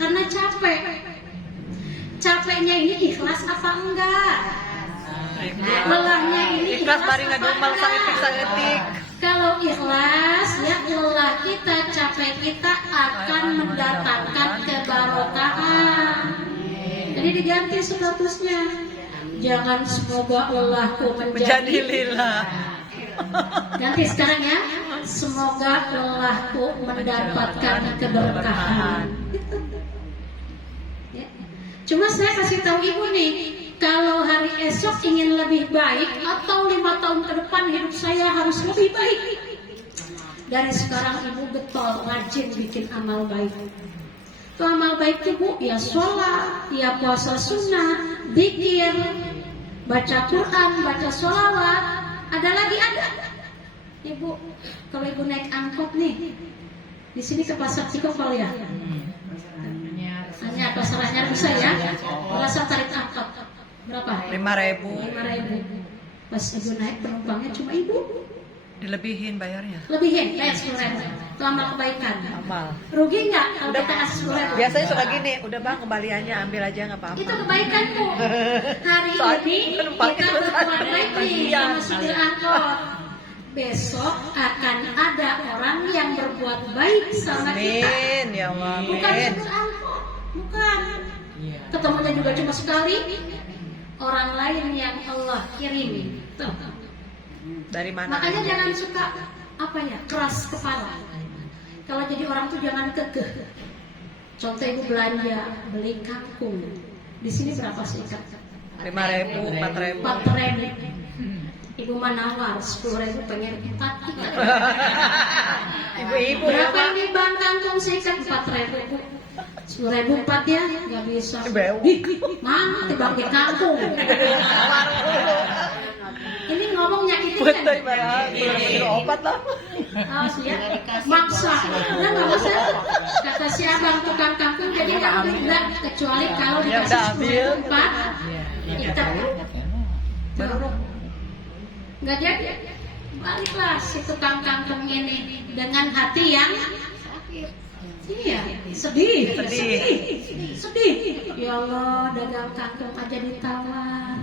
karena capek. Capeknya ini ikhlas apa enggak? Lelahnya ini Ikhlas mari ngadumal saetik. Kalau ikhlas, ya lelah kita, capek kita akan mendatangkan kebarokahan. Jadi diganti statusnya. Jangan semoga lelahku Menjadi lillah. Ganti sekarang ya. Semoga lelahku mendapatkan keberkahan. Gitu. Ya. Cuma saya kasih tahu ibu nih, kalau hari esok ingin lebih baik atau 5 tahun ke depan hidup saya harus lebih baik. Dari sekarang ibu getol rajin bikin amal baik. Itu amal baik itu Bu, ya sholat, ya puasa sunnah, zikir, baca Quran, baca sholawat. Ada lagi ada. Ibu, kalau ibu naik angkot nih, di sini ke pasar Cikokol ya. Hanya pasar Anyar bisa ya. Berasa tarik angkot. Berapa? 5.000. 5.000. Pas ibu naik penumpangnya cuma ibu. Dilebihin bayarnya. Lebihin, bayar 10.000. Itu amal kebaikan. Amal. Rugi nggak kalau kita kasih 10.000? Biasanya suka gini, udah Bang kembaliannya ambil aja nggak apa-apa. Itu kebaikan Bu. Hari Soalnya ini penumpang kita itu berbuat baik nih iya. sama supir angkot. Besok akan ada orang yang berbuat baik sama kita. Amin ya Allah. Bukan Amin. supir angkot, bukan. Ketemunya juga cuma sekali. Orang lain yang Allah kirim. Tuh. Dari mana? Makanya jangan suka apa ya, keras kepala. Kalau jadi orang tuh jangan kekeh. Contoh ibu belanja beli kangkung. Di sini berapa sih Kak? 5.000, 4.000. 4.000. Ibu menawar 10.000 pengen 4. Ibu-ibu ya Berapa Pak. nih bang kangkung sih Kak? 4.000 Bu. 10.000 4 ya? Gak bisa. Beu. Mana dibangkit kangkung? Ini ngomong nyakitin Betul kan? barang, bener obat lah. Awas ya, maksa. Udah nggak usah. Kata si abang tukang kangkung, jadi nggak enggak kecuali kalau Ya dikasih udah ambil. 10.000 kita Baru nggak jadi. Baliklah si tukang kangkung ini dengan hati yang iya sedih. Ya Allah, dagang kangkung aja ditawar.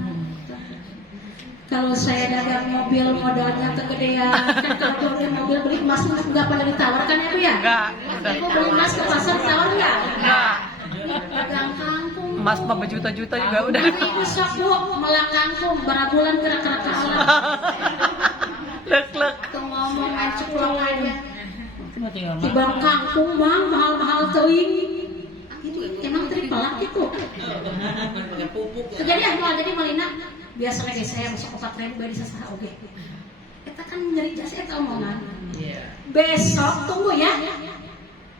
Kalau saya dagang mobil modalnya kegedean, kan kalau beli mobil beli emas nggak pada ditawarkan ya Bu ya? Enggak. Ibu beli emas ke pasar ditawar nggak? Enggak. Dagang kangkung. Emas mah berjuta-juta juga udah. Ibu sok Bu, melang kangkung, berapa bulan kira-kira ke alam. Lek. Tuh ngomong main ceplok aja. Tibang kangkung bang, mahal-mahal teuing. Itu emang teri pelak itu. Jadi jadi Malina biasanya guys saya masuk 4.000 bae di sasaha oge. Kita kan nyari jasa eta omongan. Besok tunggu ya.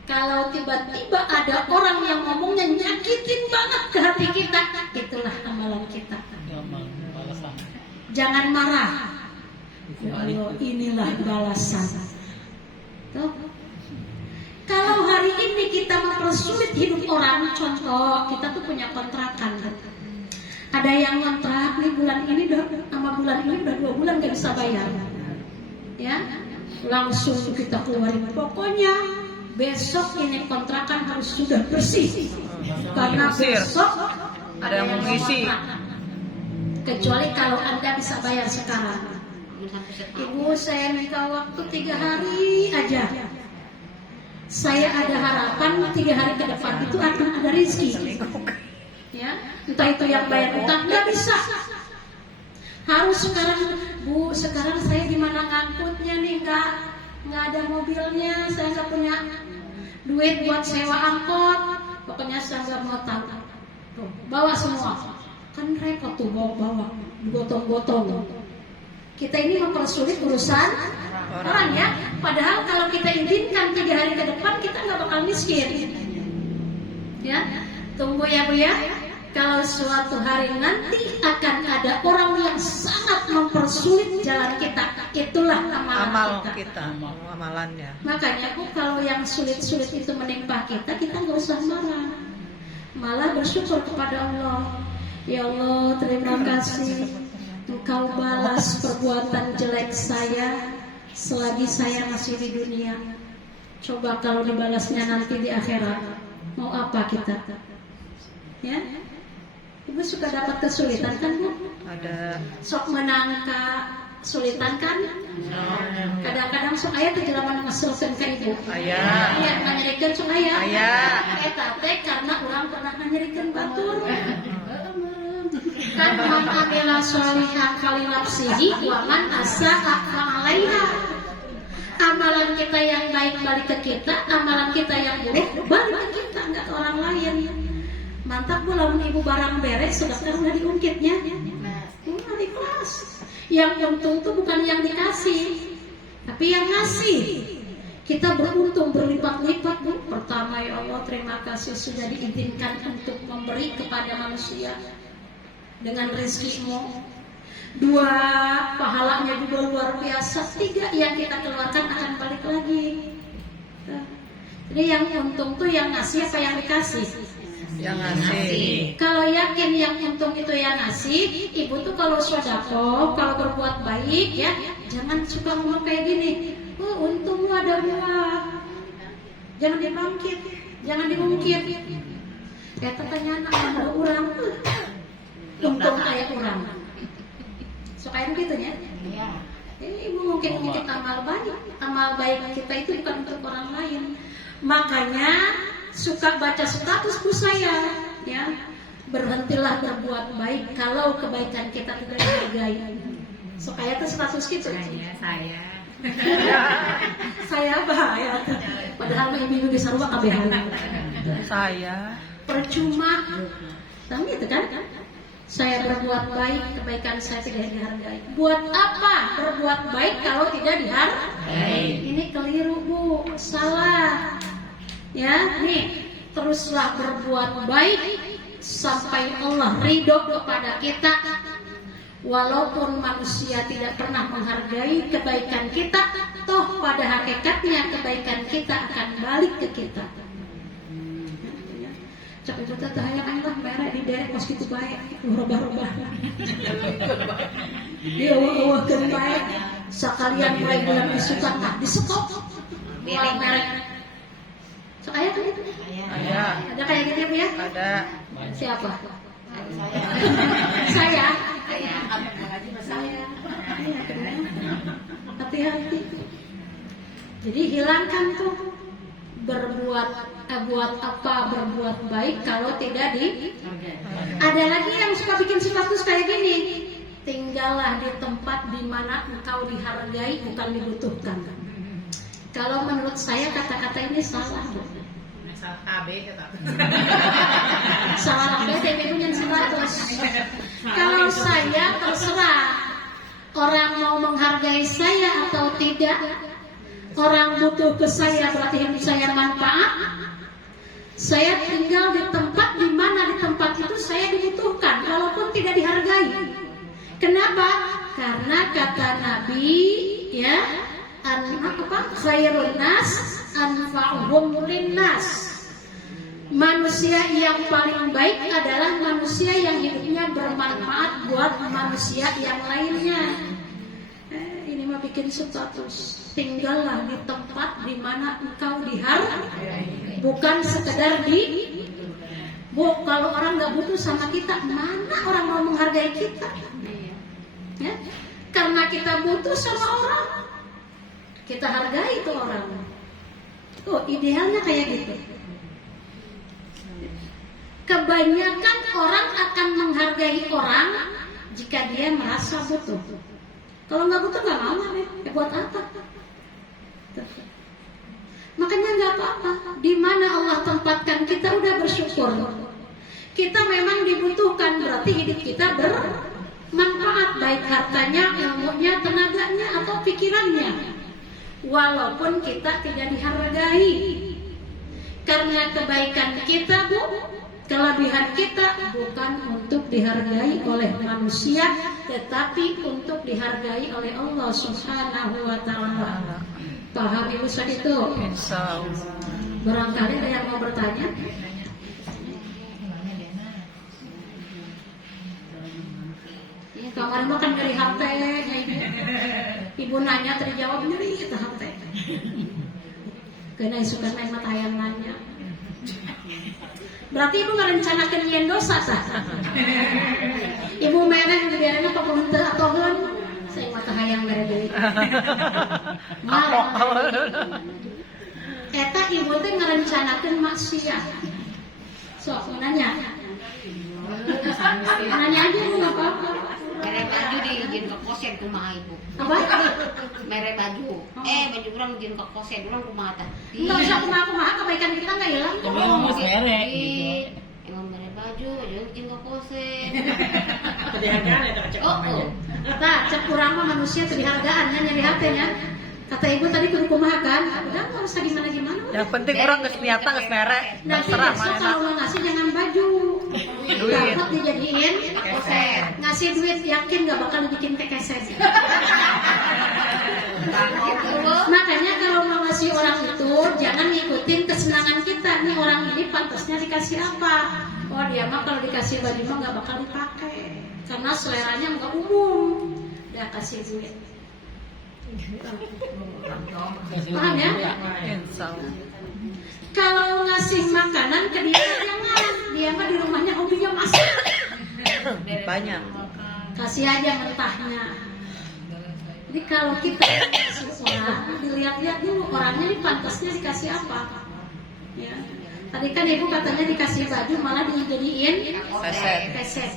Kalau tiba-tiba ada orang yang ngomongnya nyakitin banget ke hati kita, itulah amalan kita. Jangan marah. Kalau inilah balasan. Tuh. Kalau hari ini kita mempersulit hidup orang, contoh kita tuh punya kontrakan. Ada yang kontrak nih bulan ini udah sama bulan ini udah 2 bulan gak bisa bayar. Ya, langsung kita keluarin. Pokoknya besok ini kontrakan harus sudah bersih. Karena besok ada yang mengisi. Kecuali kalau Anda bisa bayar sekarang. Ibu saya minta waktu 3 hari aja. Saya ada harapan 3 hari ke depan itu akan ada rezeki. Ya, entah itu yang bayar utang nggak bisa. Harus sekarang Bu, sekarang saya gimana ngangkutnya nih, nggak ada mobilnya, saya nggak punya duit buat sewa angkot. Pokoknya saya nggak mau tahu. Tuh, bawa semua. Kan repot tuh bawa gotong-gotong. Kita ini mempersulit urusan orang ya. Padahal kalau kita izinkan 3 hari ke depan kita nggak bakal miskin. Ya, tunggu ya Bu ya. Kalau suatu hari nanti akan ada orang yang sangat mempersulit jalan kita, itulah amalan kita. Amalannya. Makanya Bu, kalau yang sulit-sulit itu menimpa kita nggak usah marah, malah bersyukur kepada Allah. Ya Allah, terima kasih Engkau balas perbuatan jelek saya selagi saya masih di dunia. Coba kalau dibalasnya nanti di akhirat, mau apa kita? Ya, Ibu suka dapat kesulitan kan Bu? Ada. Sok menangka kesulitan kan? Kadang-kadang sok ayah tuh jelaman ngeselkan ke Ibu. Ayah. Iya, nganyerikan sok ayah. Ayah. Eta teh karena orang pernah nganyerikan batur. Kan man amila sholihan falinafsihi wa man asa'a fa'alaiha. Amalan kita yang baik balik ke kita, amalan kita yang buruk balik ke kita, enggak ke orang lain. Mantap Bu, lamun Ibu barang beres sudah udah diungkitnya. Ikhlas. Yang untung itu bukan yang dikasih, tapi yang ngasih. Kita beruntung berlipat-lipat Bu. Pertama, ya Allah terima kasih sudah diizinkan untuk memberi kepada manusia dengan rezeki-Mu. 2, pahalanya juga luar biasa. 3, yang kita keluarkan akan balik lagi. Jadi yang untung tuh yang ngasih apa yang dikasih? Yang ngasih. Kalau yakin yang untung itu yang ngasih, Ibu tuh kalau sedekah, kalau berbuat baik ya, jangan suka ngomong kayak gini. Oh, untung lu ada buah. Jangan dibangkit, jangan diungkit. Eta tanya anak ada orang. Untung kayak orang. So kayak gitu ya. Iya. Ibu mungkin kita amal baik kita itu bukan untuk orang lain. Makanya suka baca status Bu saya, ya, berhentilah berbuat baik kalau kebaikan kita tidak dihargai. So kayak itu status gitu. Saya. Saya bahaya. Padahal ibu-ibu bisa rubah kabehan. Saya. Percuma. Tahu gitu kan? Saya berbuat baik, kebaikan saya tidak dihargai. Buat apa berbuat baik kalau tidak dihargai? Ini keliru Bu, salah. Ya, nih teruslah berbuat baik sampai Allah ridho kepada kita. Walaupun manusia tidak pernah menghargai kebaikan kita, toh pada hakikatnya kebaikan kita akan balik ke kita. Cak itu teh hayang aing lah merek di derek kos kitu bae, robah-robah. Dia eueuh-eueuhkeun bae. Sakalian mulai bulan disukan tah disekop. Mulai merek. Sok aya kan itu? Ada. Ada kayak gitu ya Bu ya? Ada. Siapa? Saya. Hati-hati. Jadi hilangkan tuh berbuat baik kalau tidak di. Ada lagi yang suka bikin status kayak gini. Tinggallah di tempat di mana engkau dihargai bukan dibutuhkan. Kalau menurut saya kata-kata ini salah. Salah KB kata. Salah KB punya status. Kalau saya terserah orang mau menghargai saya atau tidak. Orang butuh ke saya berarti hidup saya manfaat. Saya tinggal di tempat di mana di tempat itu saya dibutuhkan walaupun tidak dihargai. Kenapa? Karena kata Nabi ya, khairun nas anfa'uhum linnas. Manusia yang paling baik adalah manusia yang hidupnya bermanfaat buat manusia yang lainnya. Ini mah bikin status. Tinggallah di tempat di mana engkau dihargai, bukan sekedar kalau orang nggak butuh sama kita, mana orang mau menghargai kita? Ya? Karena kita butuh sama orang, kita hargai itu orang. Idealnya kayak gitu. Kebanyakan orang akan menghargai orang jika dia merasa butuh. Kalau nggak butuh nggak mau deh. Buat apa? Makanya nggak apa-apa. Di mana Allah tempatkan kita udah bersyukur. Kita memang dibutuhkan, berarti hidup kita bermanfaat, baik hartanya, ilmunya, tenaganya, atau pikirannya. Walaupun kita tidak dihargai, karena kebaikan kita kelebihan kita bukan untuk dihargai oleh manusia, tetapi untuk dihargai oleh Allah Subhanahu wa Ta'ala. Paham Ibu saat itu? Insyaallah. Barangkali ada yang mau bertanya? Kamar makan dari HP, Ibu nanya terjawab dari kita HP. Kena suka main mata ayam nanya. Berarti Ibu merencanakan yen dosa tak? Ibu meneh biarnya papunten atau kan? Saya mata hayang mere deui. Eta Ibu teh ngarencanakeun maksiat. Sok nanya. Nanya aja Bu enggak apa-apa. Mere baju diizin ke kosen kumaha Ibu. Apa? Mere baju. Baju urang izin ke kosen urang kumaha tah? Enggak usah kumaha kebaikan kita enggak hilang. Ngomong mere gitu. Emang mere baju izin ke kosen. Kedehakan eta cek. Nah, cek urang mah manusia teu dihargaan nya nyari hatenya. Kata Ibu tadi kudu kumaha kan? Udah enggak usah gimana-gimana. Yang penting orang geus niatan geus mere. Nanti Terserah besok mana. kalau mau ngasih jangan baju. Duit. Takut dijadiin Kosen. ngasih duit yakin nggak bakal dibikin kekeset. Makanya kalau mau ngasih orang itu jangan ngikutin kesenangan kita. Nih orang ini pantasnya dikasih apa? Oh dia mah kalau dikasih baju mah nggak bakal dipakai karena seleranya nggak umum. Dia kasih duit. Paham ya? Insyaallah. Kalau ngasih makanan ke dia jangan. Dia mah di rumahnya hobinya masak. Banyak. Kasih aja mentahnya. Jadi kalau kita kasih orang, dilihat-lihat dulu orangnya ini pantasnya dikasih apa. Ya. Tadi kan Ibu katanya dikasih baju malah dijadiin keset.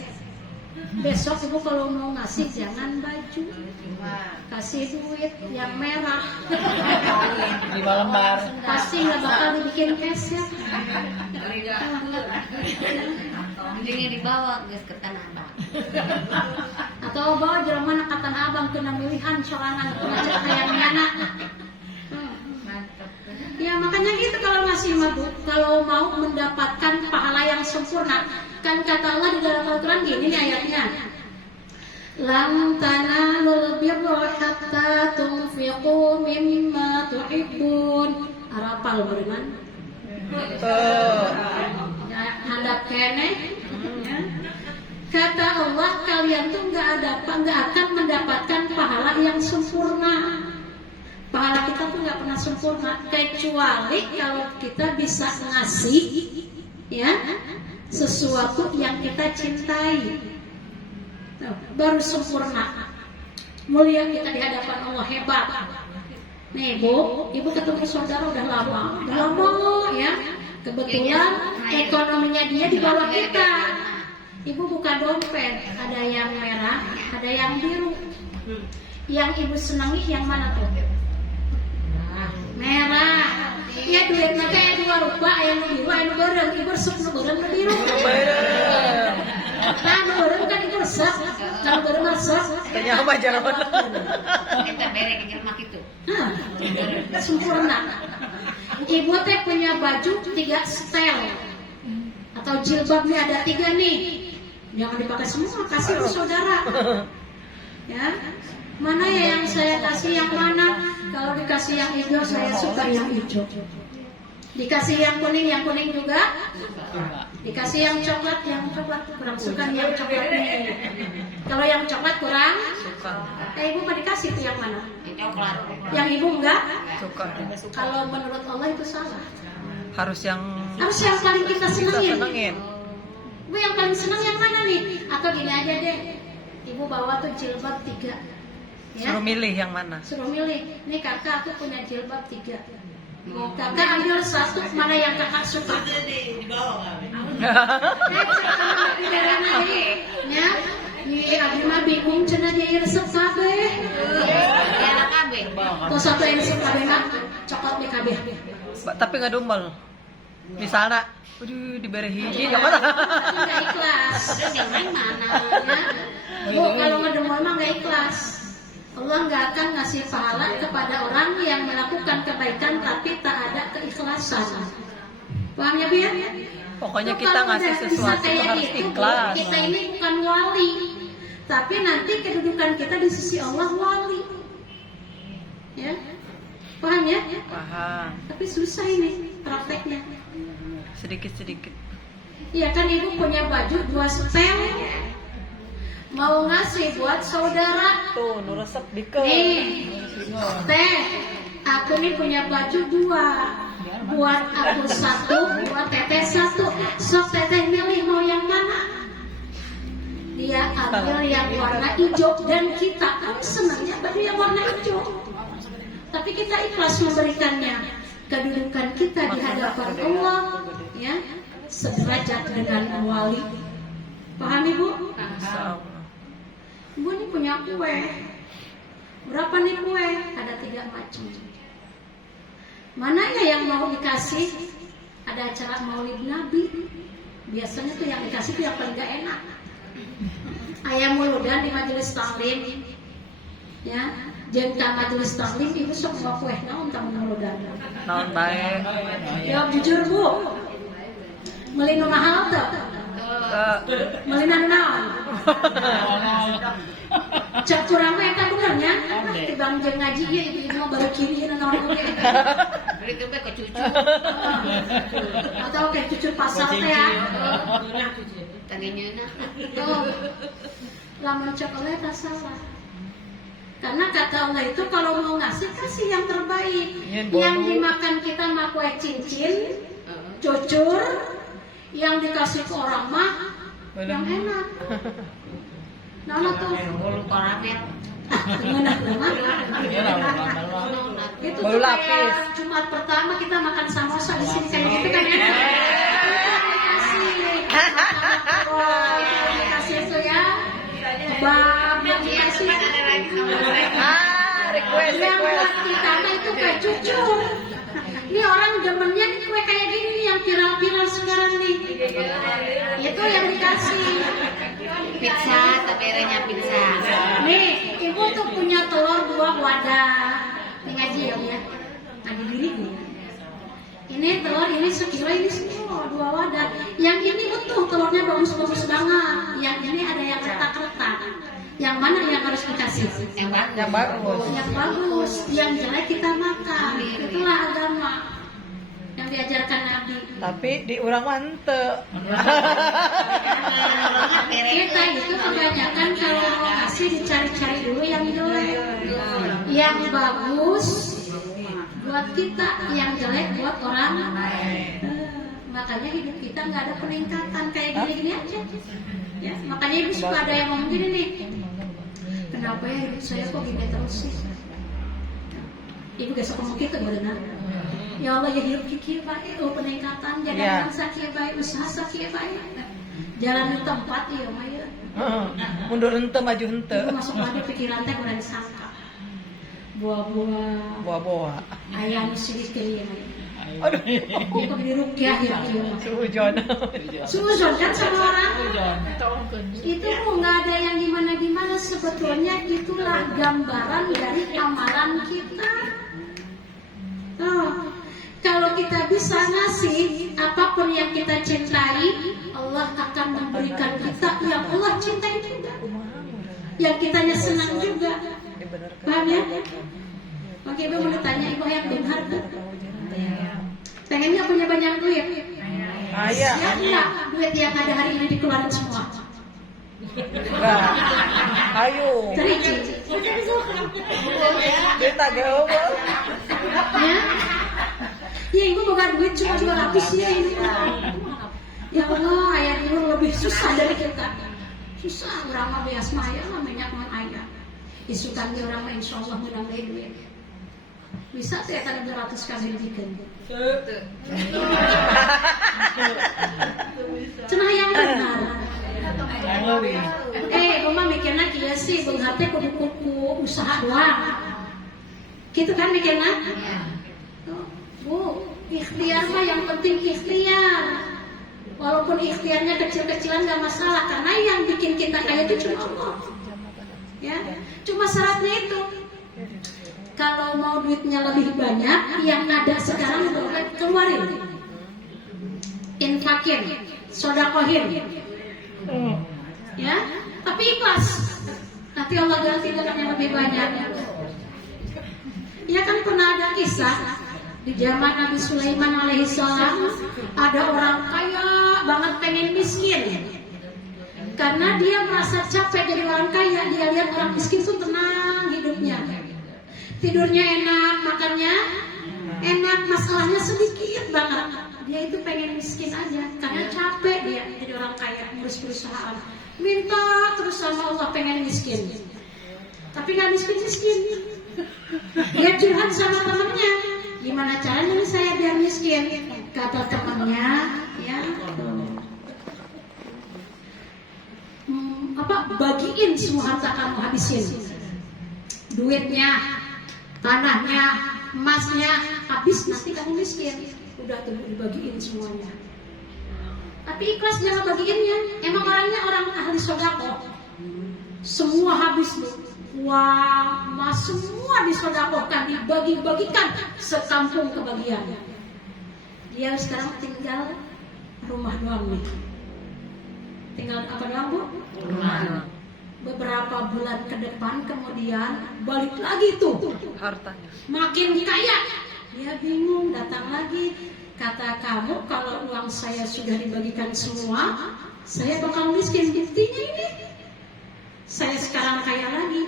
Besok Ibu kalau mau ngasih jangan baju, kasih duit yang merah. 5 lembar. Pasti nggak bakal dibikin keset. Mendingnya dibawa geus ke Tanah Abang. Atau bawa jelema ka Tanah Abang kena milihan sorangan macet hayang nyana. Ya makanya gitu kalau ngasih madu, kalau mau mendapatkan pahala yang sempurna. Kan kata Allah di dalam Al-Quran gini nih ayatnya. Lan tanalul birra hatta tunfiqu mimma tuhibbun. Arapal beriman. Ya, hadap kene. Ya. Kata Allah kalian tuh nggak akan mendapatkan pahala yang sempurna. Pahala kita tuh nggak pernah sempurna kecuali kalau kita bisa ngasih ya sesuatu yang kita cintai. Tuh, baru sempurna. Mulia kita di hadapan Allah, hebat. Nih ibu ketemu saudara udah lama ya. Kebetulan ekonominya dia di bawah kita. Ibu buka dompet, ada yang merah, ada yang biru. Yang ibu senangi yang mana tuh? Merah. Ya duitnya kayak 2 rupa, aya nu biru, aya nu beureum. Ibu resep nu beureum nu biru. Nah, nu beureum kan ibu resep, kalau beureum resep. Tanya apa jalan? Kita bere ke rumah itu. Sempurna. Ibu teh punya baju 3 setel atau jilbabnya ada 3 nih. Jangan dipakai semua, kasih ke saudara. Ya, mana ya yang saya kasih yang mana? Kalau dikasih yang hijau saya suka yang hijau. Dikasih yang kuning juga. Dikasih yang coklat kurang suka yang coklat nih. Kalau yang coklat kurang Suka. Ibu mah dikasih tuh yang mana? Yang coklat. Yang ibu enggak? Suka. Kalau menurut Allah itu salah. Harus yang Paling kita senengin. senengin. Ibu yang paling seneng yang mana nih? Atau gini aja deh. Ibu bawa tuh jilbab 3. Ya? Suruh milih yang mana? Suruh milih. Nih kakak aku punya jilbab 3. Kakak ambil 1 mana yang kakak suka. Ya, ini abdi mah bingung cenah dia resep kabeh. Ya anak kabeh. Tuh satu yang resep kabeh mah coklat di kabeh. Tapi nggak dumbel. Misalnya, aduh diberi hiji, Enggak ikhlas. Terus yang lain mana? Ya. Bu, kalau ngedemol mah nggak ikhlas. Allah nggak akan ngasih pahala kepada orang yang melakukan kebaikan tapi tak ada keikhlasan. Paham ya, Bu ya? Pokoknya Tuh, kita kalau ngasih udah bisa sesuatu itu kayak harus gitu, Bu, ikhlas. kita ini bukan wali, tapi nanti kedudukan kita di sisi Allah wali. Ya, paham ya? Paham. Tapi susah ini prakteknya. Sedikit-sedikit. Iya kan ibu punya baju 2 setel, mau ngasih buat saudara. Tuh, nu resep dike. Nih, teh, aku nih punya baju 2. Buat aku 1, buat teteh 1. Sok teteh milih mau yang mana? Dia ambil yang warna hijau dan kita kan senangnya baju yang warna hijau. Tapi kita ikhlas memberikannya. Kedudukan kita di hadapan Allah, ya, sederajat dengan wali. Paham ibu? Ibu ini punya kue. Berapa nih kue? Ada 3 macam. Mana ya yang mau dikasih? Ada acara Maulid Nabi. Biasanya tuh yang dikasih tuh yang paling gak enak. Ayam muludan di majelis taklim. Ya, jeung ka majelis taklim ibu sok bawa kue naon tamu muludan. Naon bae. Jawab jujur Bu. Meuli nu mahal teu? Meuli nu naon? Cek kurang mah eta benernya. Tibang jeung ngaji ieu ibu mah baru kiri nu naon oge. Beli tuh ke cucu. Atau kayak cucu pasar teh ya. Tadinya nah. Tuh. Lamun cek oleh tak salah. Karena kata Allah itu kalau mau ngasih kasih yang terbaik. Yang dimakan kita mah kue cincin, cucur, yang dikasih ke orang mah yang enak. Nah tuh. Bolu karamel. Enak banget. Itu Baru tuh lapis. kayak Jumat pertama kita makan samosa di sini kayak gitu kan enak. Dikasih itu ya. Kebab yang dikasih. Request. Yang buat kita mah itu kayak cucur. Ini orang demennya nih kue kayak gini nih yang viral-viral sekarang nih. Itu yang dikasih. Pizza, taberenya pizza. Nih, ibu tuh punya telur 2 wadah. Ini ngaji ya. Ngaji diri nih. Ini telur ini sekilo, ini sekilo 2 wadah. Yang ini utuh telurnya bagus-bagus banget. Yang ini ada yang retak-retak. Yang mana yang harus dikasih? Yang bagus. Yang bagus, yang jelek kita makan. Itulah agama yang diajarkan Nabi. Tapi di urang mah henteu. Kita itu kebanyakan kalau mau ngasih dicari-cari dulu yang jelek, yang bagus buat kita, yang jelek buat orang lain. Makanya hidup kita nggak ada peningkatan kayak gini-gini aja. Ya, makanya ibu suka ada yang ngomong gini nih, kenapa ya ibu saya kok gini terus sih? Ibu gak suka ngomong gitu benar. Ya Allah ya hidup kiki baik, peningkatan jadi sakit baik, usaha sakit baik, jalan di tempat iya Maya. Mundur hente maju hente. Ibu masuk pada pikiran teh kurang disangka. Buah-buah. Ayam sedikit ya Maya. Aduh. Ibu di rukyah ya Maya. Sujon. Suzon kan sama orang. Itu nggak ada yang gimana-gimana, sebetulnya itulah gambaran dari amalan kita. Kalau kita bisa ngasih apapun yang kita cintai, Allah akan memberikan kita yang Allah cintai juga, yang kitanya senang juga. Paham ya? Oke, ibu mau tanya, ibu yang benar tuh pengennya punya banyak duit? Ayah. Ya enggak, duit yang ada hari ini dikeluarin semua. Nah, ayo. Terici. Kita gaul. Ya, ya ibu bukan duit cuma 200 ya ini. Ya Allah, ayah dulu lebih susah dari kita. Susah, orang mah bias maya lah minyak mah ayah. Isukan dia orang mah insya Allah menambah duit. Bisa tuh ya kan 200 kali bikin. Cenah yang benar. Mama mikirnya kia sih, bengharte kudu usaha doang. Gitu kan mikirnya? Bu, ikhtiar mah yang penting ikhtiar. Walaupun ikhtiarnya kecil-kecilan gak masalah, karena yang bikin kita kaya itu cuma Allah. Ya, cuma syaratnya itu. Kalau mau duitnya lebih banyak, yang ada sekarang keluarin, infakin, sodakohin, ya. Tapi ikhlas, nanti Allah ganti dengan yang lebih banyak. Ya kan pernah ada kisah di zaman Nabi Sulaiman alaihissalam, ada orang kaya banget pengen miskin, karena dia merasa capek jadi orang kaya. Dia lihat orang miskin tuh tenang hidupnya, tidurnya enak, makannya enak, masalahnya sedikit banget. Dia itu pengen miskin aja karena capek dia jadi orang kaya, ngurus perusahaan, minta terus sama Allah pengen miskin, tapi nggak miskin. Dia curhat sama temennya, gimana caranya nih saya biar miskin? Kata temennya, ya bagiin semua harta kamu, habisin duitnya, tanahnya, emasnya, habis nanti kamu miskin. Udah tuh dibagiin semuanya. Tapi ikhlas jangan bagiinnya. Emang orangnya orang ahli sedekah. Semua habis loh. Wah, emas semua disedekahkan, dibagi-bagikan sekampung kebagian. Dia sekarang tinggal rumah doang nih. Tinggal apa doang, Bu? Rumah. Beberapa bulan ke depan kemudian balik lagi tuh Hartanya. makin kaya. Dia bingung, datang lagi. Kata kamu kalau uang saya sudah dibagikan semua, saya bakal miskin. Buktinya ini, saya sekarang kaya lagi.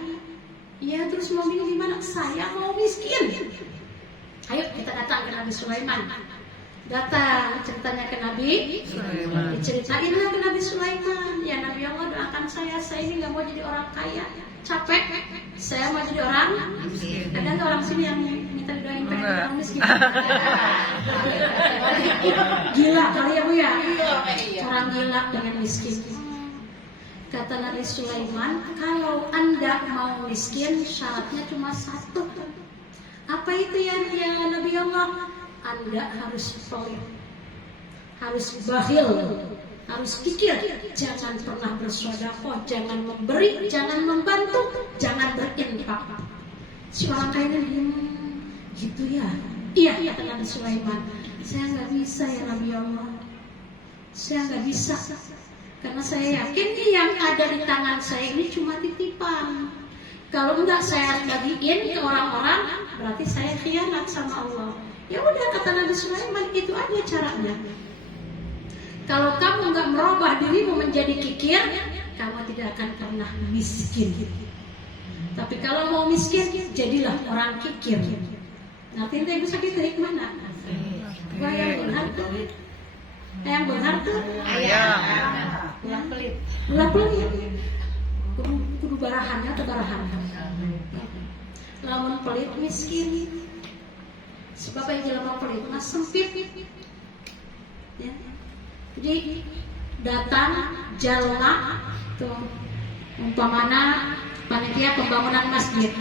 Ya terus mau bingung gimana? Saya mau miskin. Ayo kita datang ke Nabi Sulaiman. Datang ceritanya ke Nabi Sulaiman. Diceritain lah ke Nabi Sulaiman. Ya Nabi Allah, doakan saya ini nggak mau jadi orang kaya, capek. Saya mau jadi orang miskin. Ada nggak orang sini yang minta doain pengen jadi orang miskin? Gila kali ya Bu ya? Orang gila dengan miskin. Kata Nabi Sulaiman, kalau Anda mau miskin, syaratnya cuma satu. Apa itu ya Nabi Allah? Anda harus pelit, harus bakhil, harus pikir, jangan pernah bersedekah, jangan memberi, jangan membantu, jangan berinfak. Si orang kaya ini gitu ya? Iya, kata Nabi Sulaiman. Saya nggak bisa ya Nabi Allah, saya nggak bisa, karena saya yakin yang ada di tangan saya ini cuma titipan. Kalau enggak saya bagiin ke orang-orang, berarti saya khianat sama Allah. Ya udah, kata Nabi Sulaiman, itu aja caranya. Kalau kamu nggak merubah dirimu menjadi kikir, kamu tidak akan pernah miskin. Tapi kalau mau miskin, jadilah orang kikir. Nanti ibu sakit dari mana? Yang benar tuh, yang benar tuh, Ayah. Ulah pelit. Ulah pelit. Kudu barahannya atau barahan. Lamun pelit miskin. Sebab yang jelema pelit mah sempit. Ya. Jadi datang jalma tuh umpamana panitia pembangunan masjid.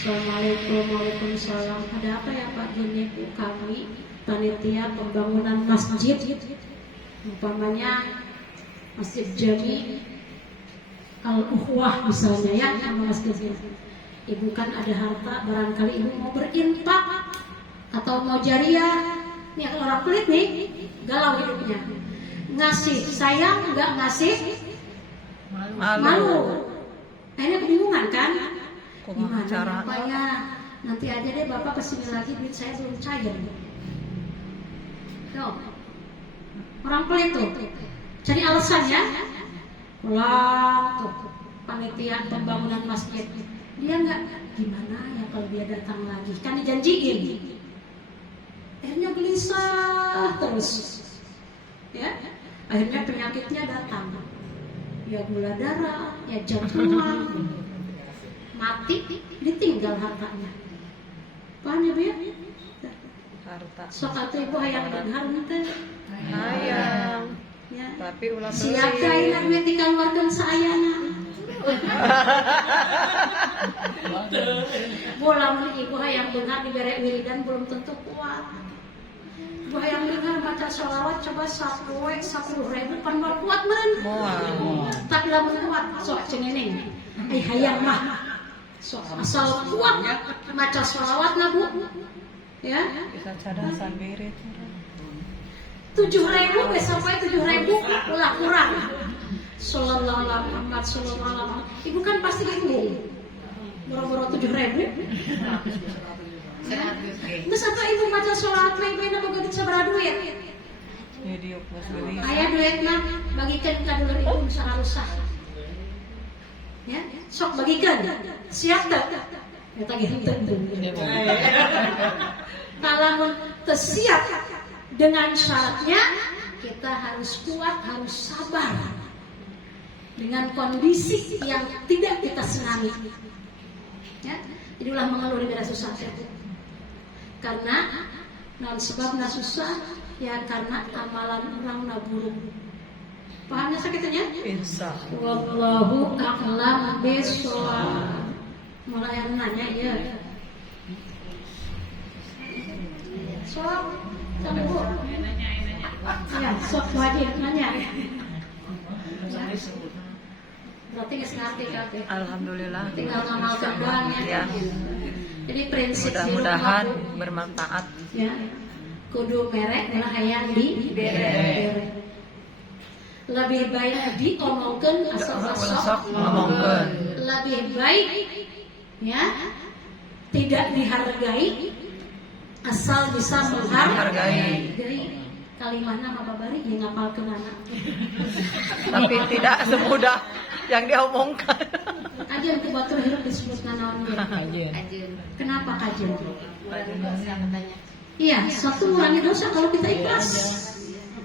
Assalamualaikum, waalaikumsalam. Ada apa ya Pak? Gini Bu, kami panitia pembangunan masjid. Umpamanya Masjid Jami Al-Ukhwah misalnya ya, nama masjidnya. Ibu kan ada harta, barangkali ibu mau berinfak atau mau jariah. Nih orang pelit nih, galau hidupnya. Ngasih sayang, nggak ngasih malu. Akhirnya kebingungan kan? Gimana caranya? Nanti aja deh Bapak kesini lagi, duit saya belum cair. Tuh. Orang pelit tuh, cari alasannya. Pulang tuh panitia pembangunan masjid, dia nggak gimana ya kalau dia datang lagi, kan dijanjiin. Akhirnya gelisah terus, ya. Akhirnya penyakitnya datang, ya gula darah, ya jantungan, mati, ditinggal hartanya. Paham ya Bu ya? Harta. Sok atuh ibu hayang dengar teh. Hayang. Ya. Tapi ulah Siap kain duit dikeluarkan sayana. Bola mun ibu hayang dengar dibere wiridan belum tentu kuat. Ibu hayang dengar baca sholawat coba 10.000 pan baru kuat meureun. Moal. Tapi lamun kuat sok cengeneng. Hayang mah. Sok asal kuat baca sholawat na Bu. Ya. Bisa cadasan berit. 7.000 sampai 7.000 ulah kurang. Sallallahu alaihi Muhammad sallallahu alaihi. Ibu kan pasti bingung. Boro-boro 7.000. Terus atau ibu baca sholat mah ibu enak boga sabaraha duit. Ya diuk geus beli. Aya duitna bagikeun ka dulur ibu saha-usah. Ya, sok bagikeun. Siap teh? Eta ge henteu. Kalau teu siap dengan syaratnya kita harus kuat, harus sabar dengan kondisi yang tidak kita senangi. Ya, jadi ulah mengeluh gara susah itu. Karena non sebabna susah ya karena amalan orang na buruk. Pahamnya sakitnya? Insya. Wallahu a'lam bishawab. Mulai yang nanya ya. Sok, sama Bu. Ya, sok wajib nanya. Berarti nggak ngerti kabeh. Alhamdulillah. Tinggal ngamalkan doang ya. Ya. Jadi prinsip Mudah-mudahan di rumah, bermanfaat. ya. Kudu merek malah hayang di bere. Lebih baik diomongkeun asal Sok ngomongkeun. Lebih baik ya tidak dihargai asal bisa menghargai. Jadi kalimahna mah babari yang ngapalkeun anak. Tapi tidak semudah yang dia omongkan. Kajian ku batur hirup disebut naon ge. Ajun. Kenapa kajian? Dosa katanya. Iya, satu mengurangi dosa kalau kita ikhlas.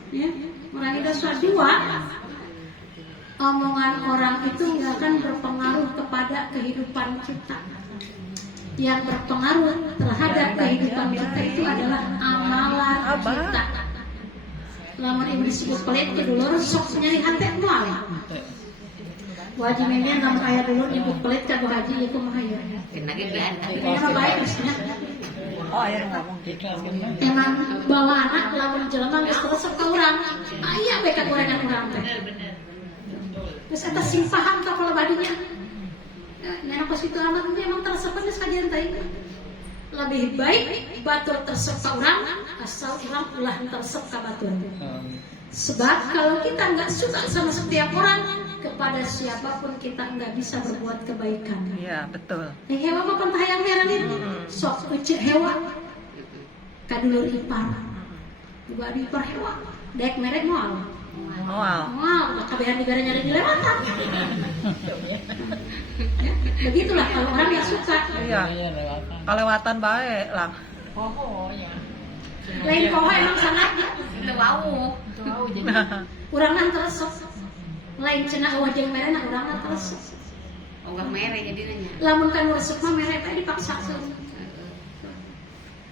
Ya, mengurangi dosa. Dua, omongan orang itu nggak akan berpengaruh kepada kehidupan kita. Yang berpengaruh terhadap kehidupan kita itu adalah amalan kita. Lamun ibu disebut pelit ke dulur sok nyari hati moal. Wajib memang namun ayah dulur nyebut pelit ke Bu Haji iku mah aya. Kena ge biasa. Ini mah baik maksudnya. Oh, ayah ngomong gitu. Emang bawa anak lamun jelema geus resep ka urang. Aya bae ka gorengan urang teh. Geus eta sing paham ka pola badinya. Nana pas itu amat dia emang teresep geus kajian teh. Lebih baik batur tersep ka urang asal urang ulah tersep ka batur. Sebab kalau kita nggak suka sama setiap orang, kepada siapapun kita nggak bisa berbuat kebaikan. Iya, betul. Hewa apa pentah yang heran itu? Sok ucek hewa. Kadulur ipar. Juga di ipar hewa. Dek merek moal. Moal. Moal, kabehan negara nyari dilewatan. Ya, begitulah kalau orang yang suka. Iya. Kelewatan baik lah. Oh ya. Lain koho emang sangat. Itu wau. Urang nang teresep. lain cenah eueuh jeung mere na urang mah resep. Ogah mere jadi nanya. Lamun kan resep mah mere teh dipaksakeun.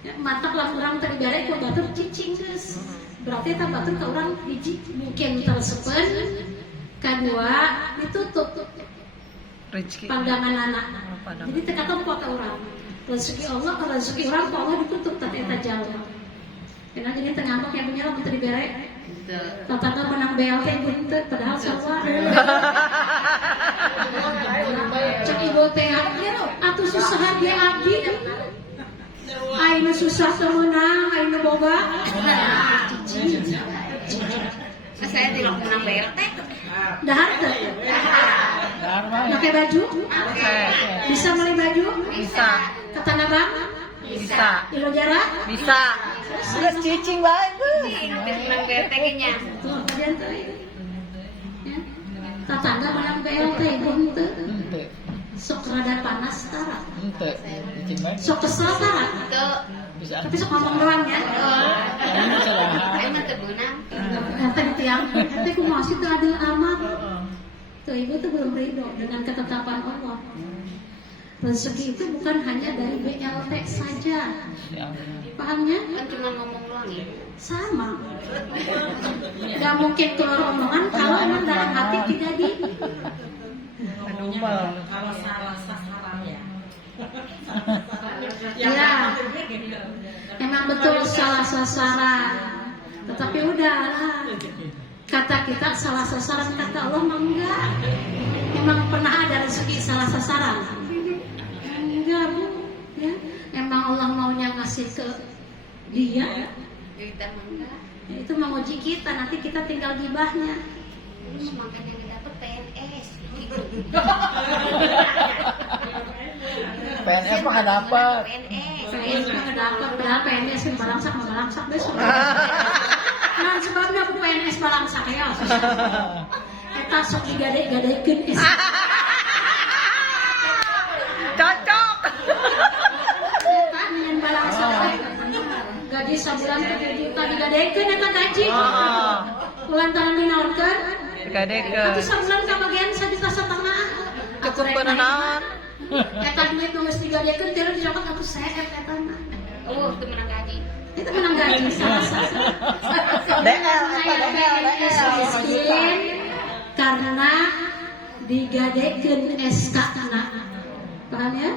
Ya, mantap lah urang teh dibere ku batur cicing geus. Berarti eta batur ka urang hiji mungkin teresepen, kadua ditutup Rezeki. pandangan anak. Pandangan. Jadi teka tempo ka urang. Rezeki Allah, rezeki urang ku Allah ditutup tapi eta jalan. Karena jadi tengah ngambek yang punya lamun teu dibere. Tatangga menang BLT buntet padahal sawa. Cek ibu teh atuh susah dia abdi. Ainu susah teu meunang, ainu boga. Saya tidak menang BLT. Dahar teu? Dahar mah. Pakai baju? Bisa beli baju? Bisa. Ke Tanah Abang? Bisa. Ilo jarak? Bisa. Geus cicing bae. Menang BLT nya. Tuh, kajian tuh. Ya. Tatangga menang BLT, buntet. Henteu. Sok rada panas tara. Henteu. Cicing bae. Sok kesel tara. Tuh. Bisa. Tapi sok ngomong doang ya. Ini salah. Ayo mah teu beunang. Kata tiang, teh kumaha sih teu adil amat. Tuh ibu tuh belum ridho dengan ketetapan Allah. Rezeki itu bukan hanya dari BLT saja. Ya. Pahamnya? Kan cuma ngomong doang ya. Sama. Gak mungkin keluar omongan kalau emang dalam hati tidak di. Dumbal. Kalau salah sasaran ya. Ya, emang betul salah sasaran. Tetapi udahlah. Kata kita salah sasaran, kata Allah mah enggak. Emang pernah ada rezeki salah sasaran? Enggak, Bu. Ya, emang Allah maunya ngasih ke dia. Kita mah enggak. Ya, itu menguji kita, nanti kita tinggal gibahnya. Makanya yang dapet PNS. PNS mah nggak dapat. PNS. PNS mah nggak dapat, padahal PNS kan balangsak besok. Nah sebabnya aku PNS balangsak ya. Eta sok digade-gadekeun es. Cocok. Eta nyen balangsak. Gaji sabulan 7 juta digadekeun eta gaji. Kulantaran dinaonkeun. Gadekeun. Tapi sabulan kabagian 1,5 juta. Cukup beuneunan. Eta duit nu geus digadekeun teh dicokot atuh CF eta mah. Oh, itu menang gaji. Itu menang gaji salah satu. DL. PNS miskin karena digadekeun SK-na. Paham ya?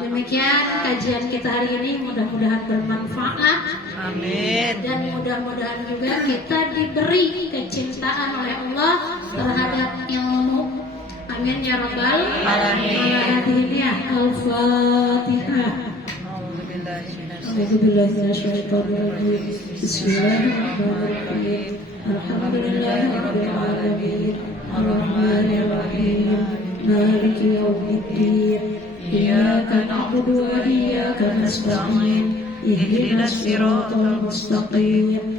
Demikian kajian kita hari ini, mudah-mudahan bermanfaat. Amin. Dan mudah-mudahan juga kita diberi kecintaan oleh Allah terhadap ilmu. Amin ya rabbal alamin. Al-Fatihah. A'udzubillahi minasyaitonir rajim. Bismillahirrahmanirrahim. Alhamdulillahirabbil alamin. Arrahmanir rahim. Maliki yaumiddin. Iyyaka na'budu wa iyyaka nasta'in. Ihdinas siratal mustaqim.